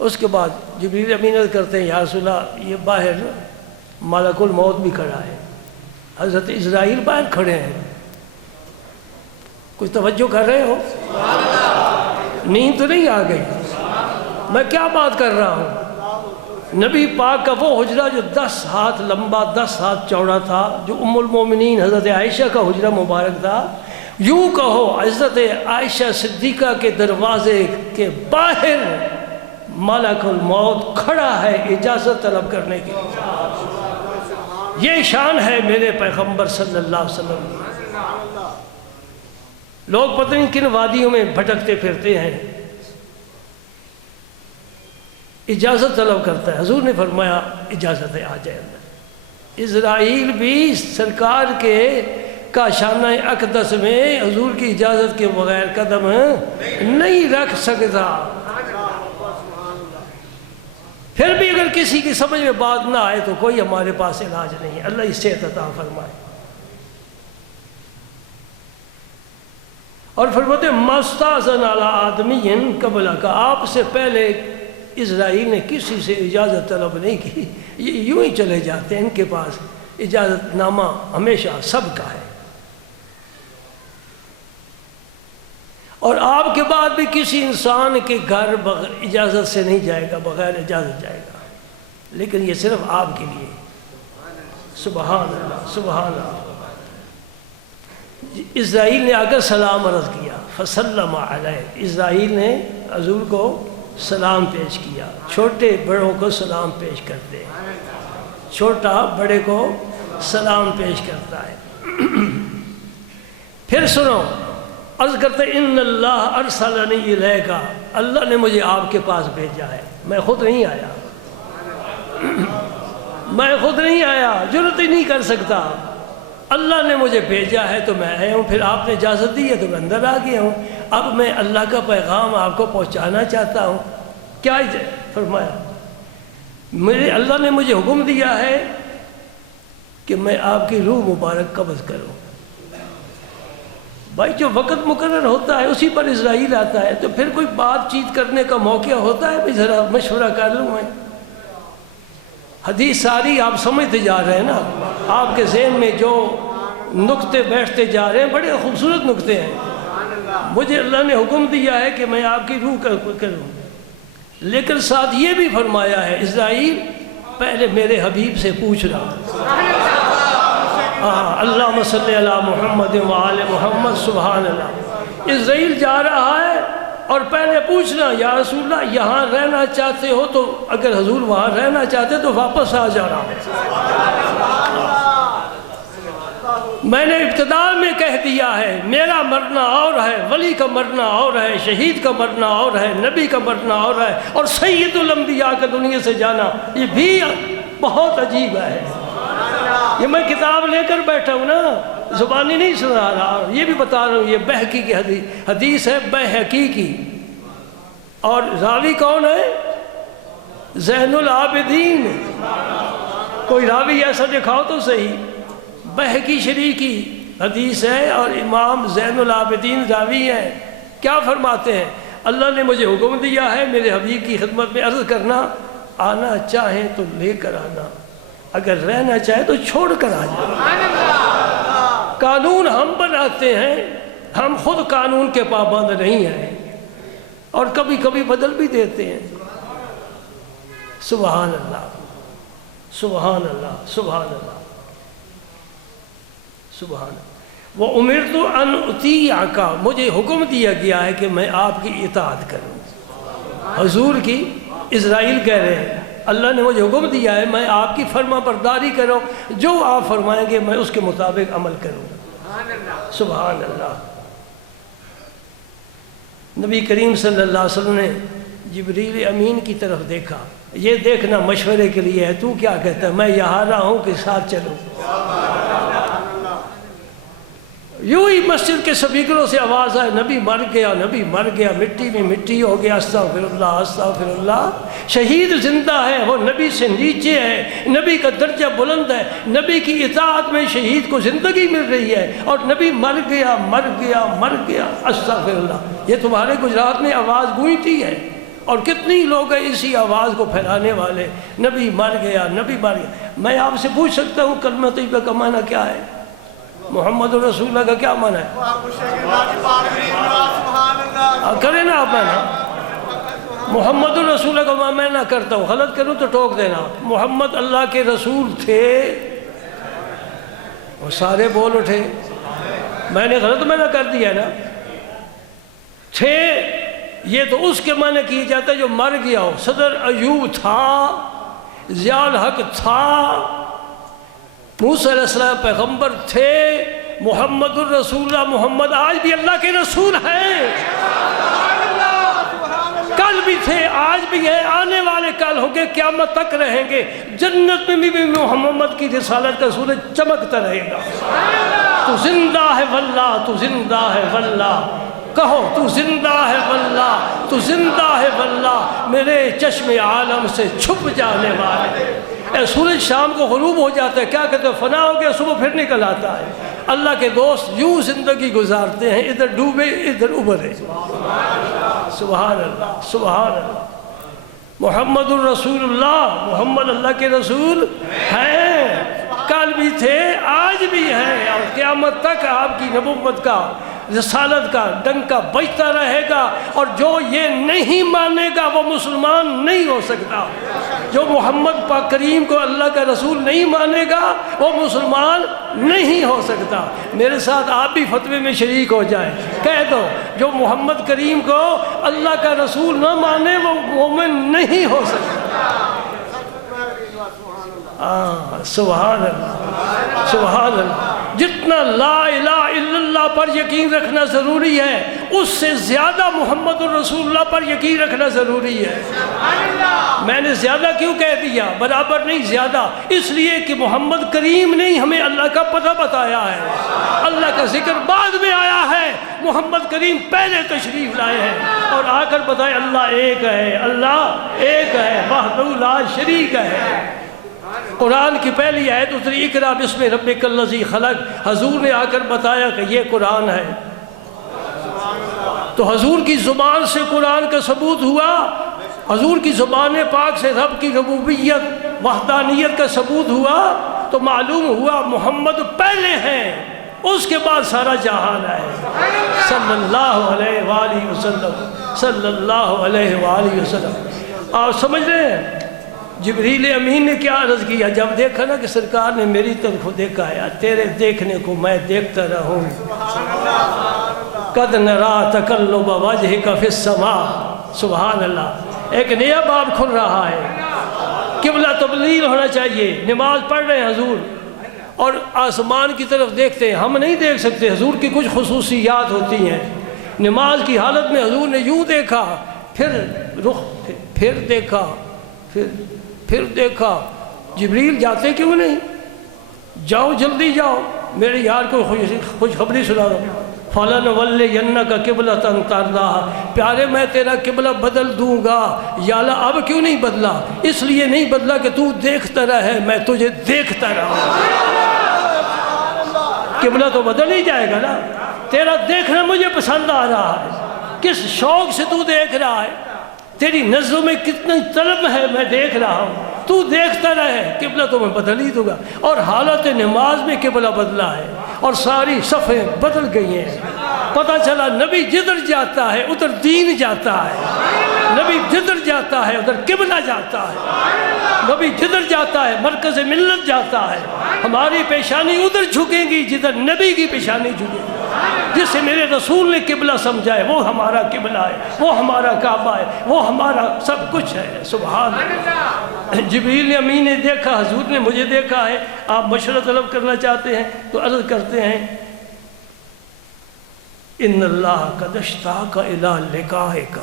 اس کے بعد جبریل امین عرض کرتے ہیں، یا رسول اللہ یہ باہر ملک الموت بھی کھڑا ہے، حضرت اسرائیل باہر کھڑے ہیں، کچھ توجہ کر رہے ہو؟ نیند تو نہیں آ گئی؟ میں کیا بات کر رہا ہوں؟ نبی پاک کا وہ حجرہ جو 10 ہاتھ لمبا 10 ہاتھ چوڑا تھا، جو ام المومنین حضرت عائشہ کا حجرہ مبارک تھا، یوں کہو حضرت عائشہ صدیقہ کے دروازے کے باہر ملک الموت کھڑا ہے اجازت طلب کرنے کے لیے۔ یہ شان ہے میرے پیغمبر صلی اللہ علیہ وسلم۔ لوگ پتہ نہیں کن وادیوں میں بھٹکتے پھرتے ہیں، اجازت طلب کرتا ہے، حضور نے فرمایا اجازت ہے، آ جائے۔ اسرائیل بھی سرکار کے کا شانہ اقدس میں حضور کی اجازت کے بغیر قدم نہیں رکھ سکتا۔ پھر بھی اگر کسی کی سمجھ میں بات نہ آئے تو کوئی ہمارے پاس علاج نہیں ہے، اللہ اس سے عطا فرمائے۔ اور فرماتے ہیں مستاذن علی آدمی قبل کا، آپ سے پہلے اسرائیل نے کسی سے اجازت طلب نہیں کی، یہ یوں ہی چلے جاتے ہیں، ان کے پاس اجازت نامہ ہمیشہ سب کا ہے، اور آپ کے بعد بھی کسی انسان کے گھر بغیر اجازت سے نہیں جائے گا، بغیر اجازت جائے گا، لیکن یہ صرف آپ کے لیے۔ سبحان اللہ سبحان اللہ۔ اسرائیل نے آ کر سلام عرض کیا، فسلم علیہ، اسرائیل نے حضور کو سلام پیش کیا۔ چھوٹے بڑوں کو سلام پیش کرتے ہیں، چھوٹا بڑے کو سلام پیش کرتا ہے۔ پھر سنو، عرض کرتے ان اللہ ارسلنی الیک، اللہ نے مجھے آپ کے پاس بھیجا ہے، میں خود نہیں آیا، میں خود نہیں آیا، جرأت ہی نہیں کر سکتا، اللہ نے مجھے بھیجا ہے تو میں آیا ہوں، پھر آپ نے اجازت دی ہے تو میں اندر آ گیا ہوں، اب میں اللہ کا پیغام آپ کو پہنچانا چاہتا ہوں۔ کیا فرمایا؟ میرے اللہ نے مجھے حکم دیا ہے کہ میں آپ کی روح مبارک قبض کروں۔ بھائی جو وقت مقرر ہوتا ہے اسی پر اسرائیل آتا ہے، تو پھر کوئی بات چیت کرنے کا موقع ہوتا ہے، بھی ذرا مشورہ کر لوں میں۔ حدیث ساری آپ سمجھتے جا رہے ہیں نا، آپ کے ذہن میں جو نقطے بیٹھتے جا رہے ہیں بڑے خوبصورت نقطے ہیں۔ مجھے اللہ نے حکم دیا ہے کہ میں آپ کی روح کروں، لیکن ساتھ یہ بھی فرمایا ہے اسرائیل پہلے میرے حبیب سے پوچھنا. اللہم صلی علی محمد وآل محمد. سبحان اللہ. اسرائیل جا رہا ہے اور پہلے پوچھنا یا رسول اللہ یہاں رہنا چاہتے ہو تو اگر حضور وہاں رہنا چاہتے تو واپس آ جانا. میں نے ابتدا میں کہہ دیا ہے میرا مرنا اور ہے, ولی کا مرنا اور ہے, شہید کا مرنا اور ہے, نبی کا مرنا اور ہے, اور سید الانبیاء کا دنیا سے جانا یہ بھی بہت عجیب ہے. یہ میں کتاب لے کر بیٹھا ہوں نا, زبانی نہیں سنا رہا, یہ بھی بتا رہا ہوں. یہ بہقی کی حدیث ہے, بہقی کی. اور راوی کون ہے؟ زین العابدین. کوئی راوی ایسا دکھاؤ تو صحیح. بہقی شریح کی حدیث ہے اور امام زین العابدین راوی ہیں. کیا فرماتے ہیں؟ اللہ نے مجھے حکم دیا ہے میرے حبیب کی خدمت میں عرض کرنا, آنا چاہیں تو لے کر آنا, اگر رہنا چاہے تو چھوڑ کر آ جانا. قانون ہم بناتے ہیں, ہم خود قانون کے پابند نہیں ہیں, اور کبھی کبھی بدل بھی دیتے ہیں. سبحان اللہ, سبحان اللہ, سبحان اللہ, سبحان اللہ. وَأُمِرْتُ أَنْ أُطِيعَكَ, مجھے حکم دیا گیا ہے کہ میں آپ کی اطاعت کروں. حضور کی اسرائیل کہہ رہے ہیں اللہ نے مجھے حکم دیا ہے میں آپ کی فرما برداری کروں, جو آپ فرمائیں گے میں اس کے مطابق عمل کروں. سبحان اللہ. نبی کریم صلی اللہ علیہ وسلم نے جبریل امین کی طرف دیکھا. یہ دیکھنا مشورے کے لیے ہے, تو کیا کہتا ہے؟ میں یہاں رہا ہوں کہ ساتھ چلوں. یوں ہی مسجد کے سپیکروں سے آواز آئے نبی مر گیا, نبی مر گیا, مٹی میں مٹی ہو گیا, استغفر اللہ, استغفر اللہ. شہید زندہ ہے, وہ نبی سے نیچے ہے, نبی کا درجہ بلند ہے, نبی کی اطاعت میں شہید کو زندگی مل رہی ہے, اور نبی مر گیا, مر گیا, مر گیا, استغفر اللہ. یہ تمہارے گجرات میں آواز گونجتی ہے, اور کتنی لوگ ہیں اسی آواز کو پھیلانے والے, نبی مر گیا, نبی مر گیا. میں آپ سے پوچھ سکتا ہوں کلمہ طیبہ کا معنی کیا ہے؟ محمد رسول اللہ کا کیا معنی ہے؟ کریں نا آپ. میں محمد رسول اللہ کا میں نہ کرتا ہوں, غلط کروں تو ٹوک دینا. محمد اللہ کے رسول تھے, اور سارے بول اٹھے. میں نے غلط میں نہ کر دیا نا. تھے یہ تو اس کے معنی کیا جاتا ہے جو مر گیا ہو. صدر ایوب تھا, ضیاء الحق تھا, موسیٰ علیہ السلام پیغمبر تھے, محمد الرسول اللہ محمد آج بھی اللہ کے رسول ہیں. کل بھی تھے, آج بھی ہیں, آنے والے کل ہوں گے, قیامت تک رہیں گے. جنت میں بھی محمد کی رسالت کا سورج چمکتا رہے گا. تو زندہ ہے واللہ, تو زندہ ہے واللہ. کہو تو زندہ ہے واللہ, تو زندہ ہے واللہ, میرے چشم عالم سے چھپ جانے والے. اے سورج شام کو غروب ہو جاتا ہے, کیا کہتے ہیں؟ فنا ہو گیا, صبح پھر نکل آتا ہے. اللہ کے دوست یوں زندگی گزارتے ہیں, ادھر ڈوبے ادھر ابھرے. سبحان اللہ, سبحان اللہ. محمد الرسول اللہ, محمد اللہ کے رسول ہیں, کل بھی تھے, آج بھی ہیں, اور قیامت تک آپ کی نبوت کا رسالت کا ڈنکا بجتا رہے گا. اور جو یہ نہیں مانے گا وہ مسلمان نہیں ہو سکتا. جو محمد پاک کریم کو اللہ کا رسول نہیں مانے گا وہ مسلمان نہیں ہو سکتا. میرے ساتھ آپ بھی فتوے میں شریک ہو جائیں, کہہ دو جو محمد کریم کو اللہ کا رسول نہ مانے وہ مومن نہیں ہو سکتا. سبحان اللہ, سبحان اللہ. جتنا لا الہ الا اللہ پر یقین رکھنا ضروری ہے اس سے زیادہ محمد الرسول اللہ پر یقین رکھنا ضروری ہے. میں نے زیادہ کیوں کہہ دیا؟ برابر نہیں, زیادہ اس لیے کہ محمد کریم نے ہمیں اللہ کا پتہ بتایا ہے. اللہ کا ذکر بعد میں آیا ہے, محمد کریم پہلے تشریف لائے ہیں اور آ کر بتائے اللہ ایک ہے, اللہ ایک ہے, وحدہ لا شریک ہے. قرآن کی پہلی آیت اتری اقرا بسم ربک الذی خلق, حضور نے آ کر بتایا کہ یہ قرآن ہے. تو حضور کی زبان سے قرآن کا ثبوت ہوا, حضور کی زبان پاک سے رب کی ربوبیت وحدانیت کا ثبوت ہوا. تو معلوم ہوا محمد پہلے ہیں, اس کے بعد سارا جہان ہے. صلی اللہ علیہ وآلہ وسلم, صلی اللہ علیہ وآلہ وسلم. آپ سمجھ رہے ہیں جبریل امین نے کیا عرض کیا جب دیکھا نا کہ سرکار نے میری طرف دیکھا ہے، تیرے دیکھنے کو میں دیکھتا رہوں، قد نرا تقلب وجہک فی السماء، سبحان اللہ، ایک نیا باب کھل رہا ہے، قبلہ تبدیل ہونا چاہیے، نماز پڑھ رہے ہیں حضور اور آسمان کی طرف دیکھتے ہیں، ہم نہیں دیکھ سکتے، حضور کی کچھ خصوصیات ہوتی ہیں، نماز کی حالت میں حضور نے یوں دیکھا، پھر رخ، پھر دیکھا، پھر دیکھا، جبریل جاتے کیوں نہیں؟ جاؤ جلدی جاؤ، میرے یار کو خوشخبری سنا دو، فَلَنُوَلِّيَنَّكَ قِبْلَةً تَرْضَاهَا، پیارے میں تیرا قبلہ بدل دوں گا، یا اللہ اب کیوں نہیں بدلا؟ اس لیے نہیں بدلا کہ تو دیکھتا رہے، میں تجھے دیکھتا رہا، قبلہ تو بدل ہی جائے گا نا، تیرا دیکھنا مجھے پسند آ رہا ہے، کس شوق سے تو دیکھ رہا ہے، تیری نظروں میں کتنی طلب ہے، میں دیکھ رہا ہوں، تو دیکھتا رہے، قبلہ تو میں بدل ہی دوں گا، اور حالت نماز میں قبلہ بدلا ہے، اور ساری صفیں بدل گئی ہیں، پتہ چلا نبی جدھر جاتا ہے ادھر دین جاتا ہے، نبی جدھر جاتا ہے ادھر قبلہ جاتا ہے، نبی جدھر جاتا ہے مرکز ملت جاتا ہے، ہماری پیشانی ادھر جھکیں گی جدھر نبی کی پیشانی جھکے گی، جسے میرے رسول نے قبلہ سمجھا ہے وہ ہمارا قبلہ ہے، وہ ہمارا کعبہ ہے، وہ ہمارا سب کچھ ہے، سبحان اللہ۔ جبریل امین نے دیکھا، حضور نے مجھے دیکھا ہے، آپ مشورہ طلب کرنا چاہتے ہیں تو عرض کرتے ہیں ان اللہ قد اشتاق الی لقائک،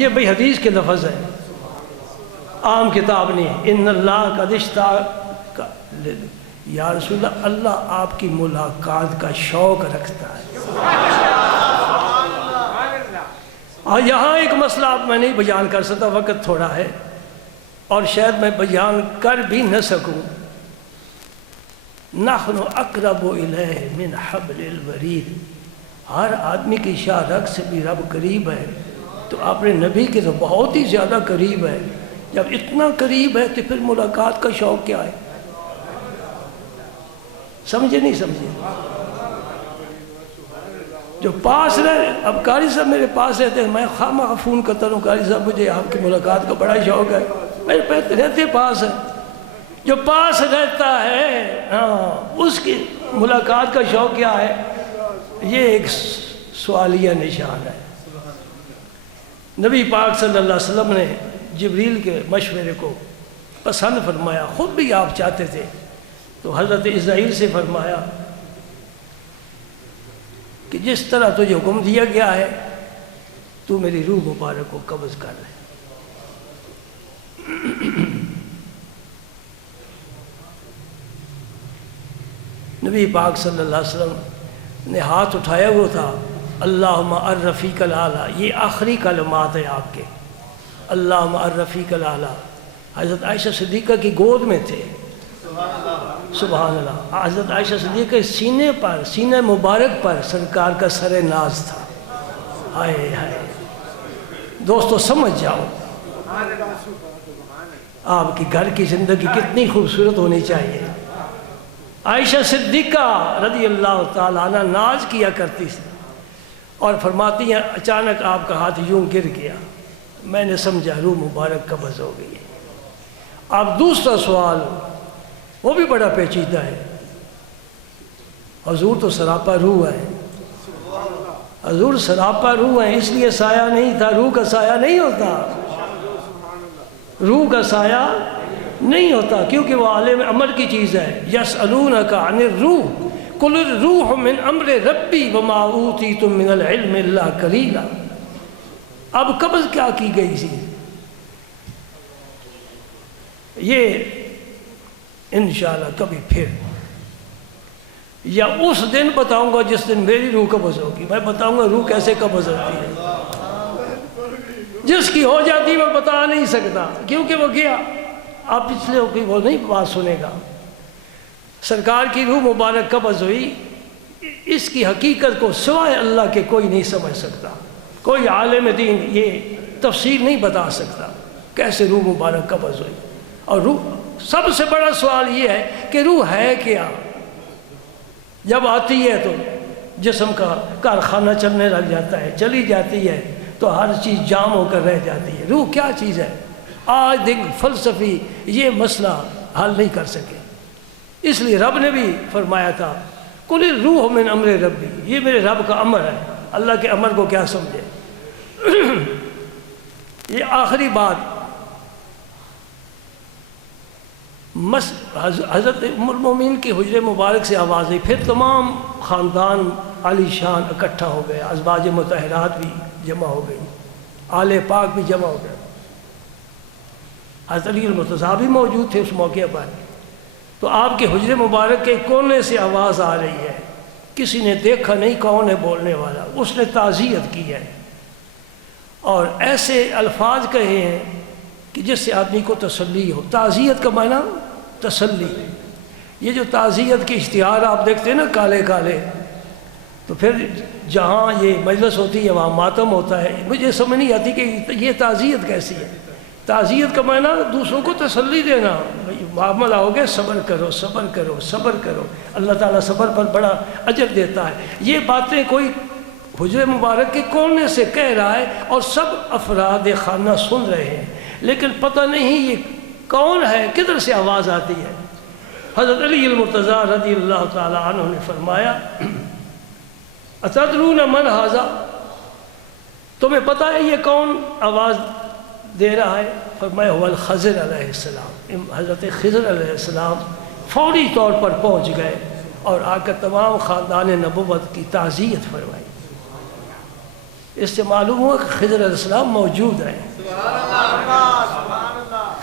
یہ بھئی حدیث کے لفظ ہے، عام کتاب نہیں، ان اللہ قد اشتاق، یا رسول اللہ اللہ آپ کی ملاقات کا شوق رکھتا ہے۔ اور یہاں ایک مسئلہ آپ میں نہیں بیان کر سکتا، وقت تھوڑا ہے اور شاید میں بیان کر بھی نہ سکوں، نحن اقرب الیہ من حبل الورید، ہر آدمی کی شاہ رگ سے بھی رب قریب ہے، تو اپنے نبی کے تو بہت ہی زیادہ قریب ہے، جب اتنا قریب ہے تو پھر ملاقات کا شوق کیا ہے؟ سمجھے نہیں سمجھے؟ جو پاس رہے، اب قاری صاحب میرے پاس رہتے ہیں، میں خواہ فون کرتا ہوں قاری صاحب مجھے آپ کی ملاقات کا بڑا شوق ہے، میرے پاس رہتے پاس ہے، جو پاس رہتا ہے اس کی ملاقات کا شوق کیا ہے؟ یہ ایک سوالیہ نشان ہے۔ نبی پاک صلی اللہ علیہ وسلم نے جبریل کے مشورے کو پسند فرمایا، خود بھی آپ چاہتے تھے، تو حضرت اسرائیل سے فرمایا کہ جس طرح تجھے حکم دیا گیا ہے تو میری روح مبارک کو قبض کر لے۔ نبی پاک صلی اللہ علیہ وسلم نے ہاتھ اٹھایا ہوا تھا، اللہم الرفیق الاعلی، یہ آخری کلمات ہیں آپ کے، اللہم الرفیق الاعلی، حضرت عائشہ صدیقہ کی گود میں تھے، سبحان اللہ، حضرت عائشہ صدیقہ کے سینے پر، سینہ مبارک پر سرکار کا سر ناز تھا، ہائے ہائے دوستو سمجھ جاؤ آپ کی گھر کی زندگی کتنی خوبصورت ہونی چاہیے۔ عائشہ صدیقہ رضی اللہ تعالیٰ عنہ ناز کیا کرتی تھی اور فرماتی ہیں اچانک آپ کا ہاتھ یوں گر گیا، میں نے سمجھا روح مبارک قبض ہو گئی ہے۔ اب دوسرا سوال وہ بھی بڑا پیچیدہ ہے، حضور تو سراپا روح ہے، حضور سراپا روح ہے، اس لیے سایہ نہیں تھا، روح کا سایہ نہیں ہوتا، روح کا سایہ نہیں ہوتا کیونکہ وہ عالم امر کی چیز ہے۔ یسألونک عن الروح قل الروح من امر ربی وما اوتیتم من العلم الا قلیلا، اب قبض کیا کی گئی تھی؟ یہ انشاءاللہ کبھی پھر یا اس دن بتاؤں گا جس دن میری روح قبض ہوگی، میں بتاؤں گا روح کیسے قبض ہوتی ہے، جس کی ہو جاتی میں بتا نہیں سکتا کیونکہ وہ گیا، آپ پچھلے ہو گئی وہ نہیں بات سنے گا۔ سرکار کی روح مبارک قبض ہوئی، اس کی حقیقت کو سوائے اللہ کے کوئی نہیں سمجھ سکتا، کوئی عالم دین یہ تفصیل نہیں بتا سکتا کیسے روح مبارک قبض ہوئی۔ اور روح، سب سے بڑا سوال یہ ہے کہ روح ہے کیا؟ جب آتی ہے تو جسم کا کارخانہ چلنے لگ جاتا ہے، چلی جاتی ہے تو ہر چیز جام ہو کر رہ جاتی ہے۔ روح کیا چیز ہے؟ آج دیکھ فلسفی یہ مسئلہ حل نہیں کر سکے، اس لیے رب نے بھی فرمایا تھا قل الروح من امر ربی، یہ میرے رب کا امر ہے، اللہ کے امر کو کیا سمجھے۔ یہ آخری بات حضرت ام المومنین کی حجر مبارک سے آواز آئی، پھر تمام خاندان عالی شان اکٹھا ہو گئے، ازواج مطہرات بھی جمع ہو گئی، آل پاک بھی جمع ہو گئے، حضرت علی المرتضیٰ بھی موجود تھے اس موقع پر۔ تو آپ کے حجر مبارک کے کونے سے آواز آ رہی ہے، کسی نے دیکھا نہیں کون ہے بولنے والا، اس نے تعزیت کی ہے اور ایسے الفاظ کہے ہیں کہ جس سے آدمی کو تسلی ہو۔ تعزیت کا معنی تسلی، یہ جو تعزیت کے اشتہار آپ دیکھتے ہیں نا کالے کالے، تو پھر جہاں یہ مجلس ہوتی ہے وہاں ماتم ہوتا ہے، مجھے سمجھ نہیں آتی کہ یہ تعزیت کیسی ہے۔ تعزیت کا معنی دوسروں کو تسلی دینا، معاملہ ہو گیا صبر کرو صبر کرو صبر کرو، اللہ تعالیٰ صبر پر بڑا اجر دیتا ہے۔ یہ باتیں کوئی حجر مبارک کے کونے سے کہہ رہا ہے اور سب افراد خانہ سن رہے ہیں، لیکن پتہ نہیں یہ کون ہے، کدھر سے آواز آتی ہے۔ حضرت علی المرتضیٰ رضی اللہ تعالیٰ عنہ نے فرمایا اتدرون من ھذا، تمہیں پتہ ہے یہ کون آواز دے رہا ہے؟ فرمایا هو الخضر علیہ السلام۔ حضرت خضر علیہ السلام فوری طور پر پہنچ گئے اور آ کر تمام خاندان نبوت کی تعزیت فرمائی۔ اس سے معلوم ہوا کہ خضر علیہ السلام موجود ہیں۔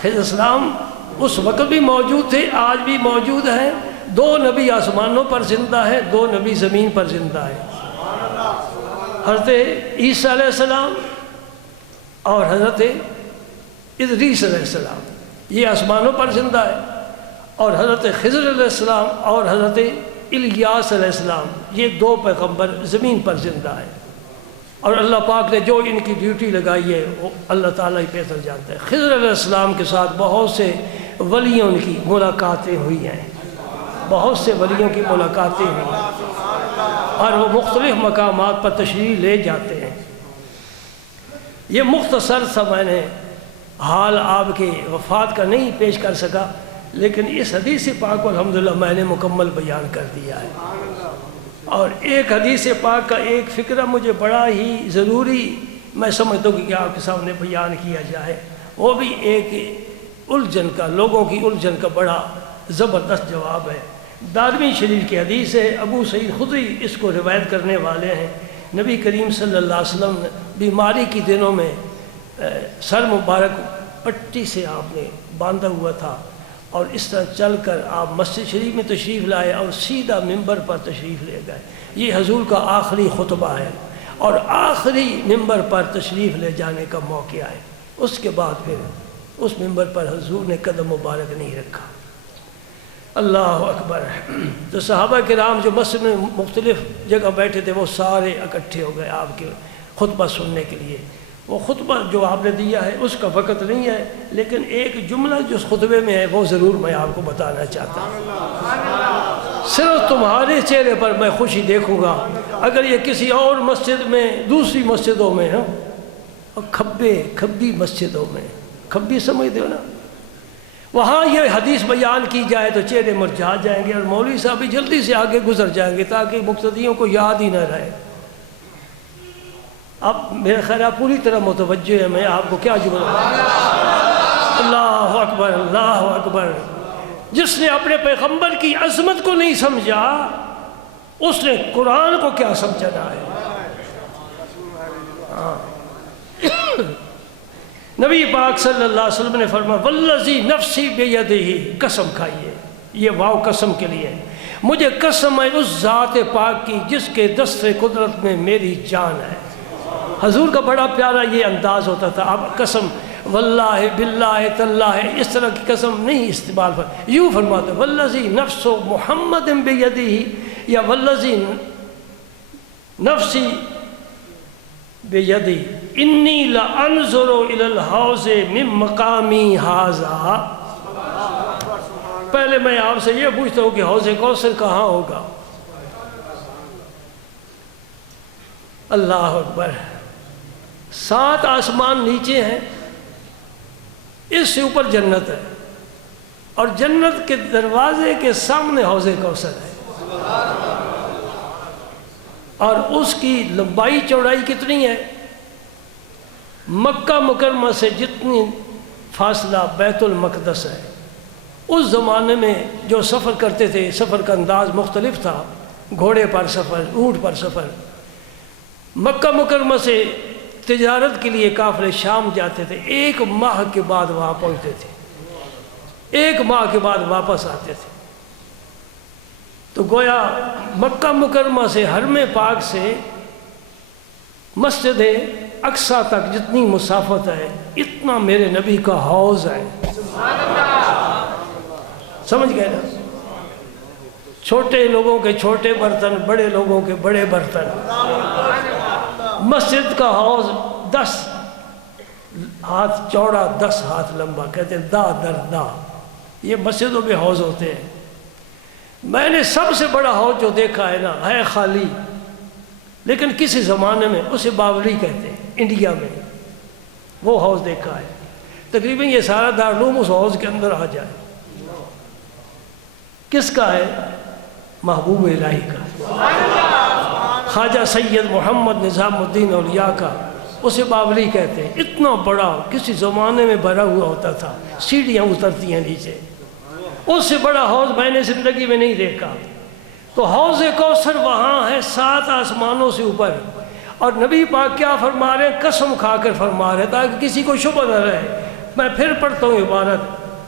خضر السلام اس وقت بھی موجود تھے، آج بھی موجود ہیں۔ دو نبی آسمانوں پر زندہ ہیں، دو نبی زمین پر زندہ ہیں، حضرت عیسیٰ علیہ السلام اور حضرت ادریس علیہ السلام، یہ آسمانوں پر زندہ ہے، اور حضرت خضر علیہ السلام اور حضرت الیاس علیہ السلام، یہ دو پیغمبر زمین پر زندہ ہیں، اور اللہ پاک نے جو ان کی ڈیوٹی لگائی ہے وہ اللہ تعالیٰ ہی بہتر جانتا ہے۔ خضر علیہ السلام کے ساتھ بہت سے ولیوں کی ملاقاتیں ہوئی ہیں، بہت سے ولیوں کی ملاقاتیں ہوئی ہیں، اور وہ مختلف مقامات پر تشریف لے جاتے ہیں۔ یہ مختصر سا میں نے حال آپ کے وفات کا نہیں پیش کر سکا، لیکن اس حدیث پاک کو الحمدللہ میں نے مکمل بیان کر دیا ہے۔ اور ایک حدیث پاک کا ایک فکرہ مجھے بڑا ہی ضروری میں سمجھتا ہوں کہ آپ کے سامنے بیان کیا جائے، وہ بھی ایک الجھن کا، لوگوں کی الجھن کا بڑا زبردست جواب ہے۔ دارمی شریف کی حدیث ہے، ابو سعید خدری اس کو روایت کرنے والے ہیں۔ نبی کریم صلی اللہ علیہ وسلم نے بیماری کے دنوں میں سر مبارک پٹی سے آپ نے باندھا ہوا تھا، اور اس طرح چل کر آپ مسجد شریف میں تشریف لائے اور سیدھا ممبر پر تشریف لے گئے۔ یہ حضور کا آخری خطبہ ہے اور آخری ممبر پر تشریف لے جانے کا موقع ہے۔ اس کے بعد پھر اس ممبر پر حضور نے قدم مبارک نہیں رکھا۔ اللہ اکبر۔ تو صحابہ کرام جو مسجد میں مختلف جگہ بیٹھے تھے وہ سارے اکٹھے ہو گئے آپ کے خطبہ سننے کے لیے۔ وہ خطبہ جو آپ نے دیا ہے اس کا وقت نہیں ہے، لیکن ایک جملہ جو اس خطبے میں ہے وہ ضرور میں آپ کو بتانا چاہتا ہوں۔ صرف تمہارے چہرے پر میں خوشی دیکھوں گا، اگر یہ کسی اور مسجد میں، دوسری مسجدوں میں ہو، اور کھبی مسجدوں میں، کھبی سمجھتے ہو نا، وہاں یہ حدیث بیان کی جائے تو چہرے مرجھا جائیں گے اور مولوی صاحب بھی جلدی سے آگے گزر جائیں گے تاکہ مقتدیوں کو یاد ہی نہ رہے۔ اب میرا خیال آپ پوری طرح متوجہ ہے، میں آپ کو کیا جملہ، اللہ اکبر اللہ اکبر۔ جس نے اپنے پیغمبر کی عظمت کو نہیں سمجھا اس نے قرآن کو کیا سمجھنا ہے۔ نبی پاک صلی اللہ علیہ وسلم نے فرمایا والذی نفسی بیدہ، قسم کھائیے، یہ واو قسم کے لیے، مجھے قسم ہے اس ذات پاک کی جس کے دست قدرت میں میری جان ہے۔ حضور کا بڑا پیارا یہ انداز ہوتا تھا، اب قسم واللہ باللہ تاللہ اس طرح کی قسم نہیں استعمال پر، یوں فرماتے والذی نفس محمد بیدہ یا والذی نفسی بیدی انی لانظر الی الحوض من مقامی ھذا۔ پہلے میں آپ سے یہ پوچھتا ہوں کہ حوض کوثر کہاں ہوگا؟ اللہ اکبر۔ 7 آسمان نیچے ہیں، اس سے اوپر جنت ہے، اور جنت کے دروازے کے سامنے حوض کوثر ہے، اور اس کی لمبائی چوڑائی کتنی ہے؟ مکہ مکرمہ سے جتنی فاصلہ بیت المقدس ہے، اس زمانے میں جو سفر کرتے تھے سفر کا انداز مختلف تھا، گھوڑے پر سفر، اونٹ پر سفر۔ مکہ مکرمہ سے تجارت کے لیے قافلے شام جاتے تھے، 1 ماہ کے بعد وہاں پہنچتے تھے، 1 ماہ کے بعد واپس آتے تھے۔ تو گویا مکہ مکرمہ سے حرم پاک سے مسجد اقصیٰ تک جتنی مسافت ہے اتنا میرے نبی کا حوض ہے۔ سمجھ گئے نا؟ چھوٹے لوگوں کے چھوٹے برتن، بڑے لوگوں کے بڑے برتن۔ مسجد کا حوض 10 ہاتھ چوڑا، 10 ہاتھ لمبا، کہتے ہیں دا در دا۔ یہ مسجدوں میں حوض ہوتے ہیں۔ میں نے سب سے بڑا حوض جو دیکھا ہے نا، ہے خالی، لیکن کسی زمانے میں اسے باولی کہتے ہیں، انڈیا میں وہ حوض دیکھا ہے۔ تقریباً یہ سارا دارالعلوم اس حوض کے اندر آ جائے۔ کس کا ہے؟ محبوب الہی کا، خواجہ سید محمد نظام الدین اولیاء کا، اسے باولی کہتے ہیں۔ اتنا بڑا، کسی زمانے میں بھرا ہوا ہوتا تھا، سیڑھیاں اترتی ہیں نیچے۔ اس سے بڑا حوض میں نے زندگی میں نہیں دیکھا۔ تو حوض کوثر وہاں ہے 7 آسمانوں سے اوپر، اور نبی پاک کیا فرما رہے ہیں؟ قسم کھا کر فرما رہے ہیں تاکہ کسی کو شبہ نہ رہے۔ میں پھر پڑھتا ہوں عبارت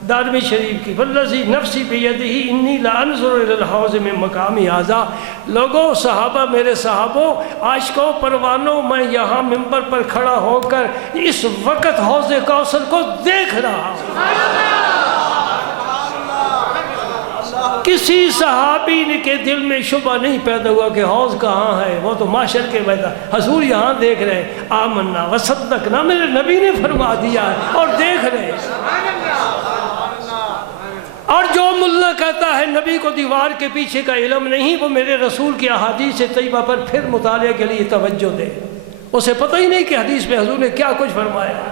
دارمی شریف کی، والذی نفسی بیدہ انی لانظر الی الحوض من مقامی ھذا۔ لوگوں، صحابہ، میرے صحابوں، عاشقوں، پروانوں، میں یہاں منبر پر کھڑا ہو کر اس وقت حوض کوثر کو دیکھ رہا ہوں۔ کسی صحابی کے دل میں شبہ نہیں پیدا ہوا کہ حوض کہاں ہے، وہ تو معاشر کے میدان، حضور یہاں دیکھ رہے ہیں۔ آمنا وصدقنا، میرے نبی نے فرما دیا ہے اور دیکھ رہے ہیں۔ اور جو ملا کہتا ہے نبی کو دیوار کے پیچھے کا علم نہیں، وہ میرے رسول کی احادیث طیبہ پر پھر مطالعے کے لیے توجہ دے۔ اسے پتہ ہی نہیں کہ حدیث میں حضور نے کیا کچھ فرمایا۔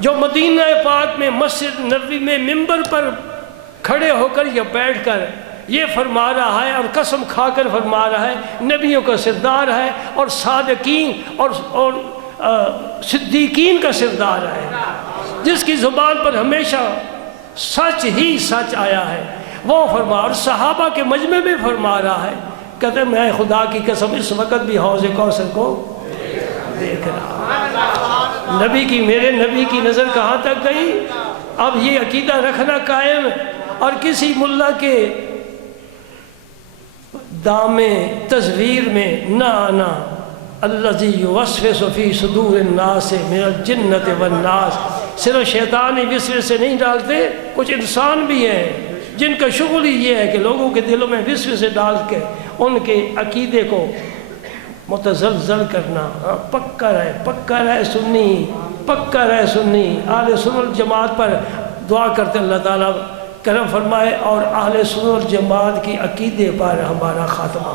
جو مدینہ پاک میں مسجد نبوی میں منبر پر کھڑے ہو کر یا بیٹھ کر یہ فرما رہا ہے، اور قسم کھا کر فرما رہا ہے، نبیوں کا سردار ہے، اور صادقین اور صدیقین کا سردار ہے، جس کی زبان پر ہمیشہ سچ ہی سچ آیا ہے، وہ فرما۔ اور صحابہ کے مجمع میں فرما رہا ہے، کہتے ہیں میں خدا کی قسم اس وقت بھی حوض کوثر کو دیکھ رہا۔ نبی کی، میرے نبی کی نظر کہاں تک گئی؟ اب یہ عقیدہ رکھنا قائم، اور کسی ملا کے دامے تصویر میں نہ آنا۔ الذی یوسوس فی صدور الناس من الجنۃ والناس۔ صرف شیطان ہی وسوسے سے نہیں ڈالتے، کچھ انسان بھی ہیں جن کا شغل ہی یہ ہے کہ لوگوں کے دلوں میں وسوسے ڈال کے ان کے عقیدے کو متزلزل کرنا۔ پکا رہے سنی، پکا رہے سنی۔ اہل سنت جماعت پر دعا کرتے اللہ تعالیٰ کرم فرمائے، اور اہل سنت جماعت کی عقیدے پر ہمارا خاتمہ۔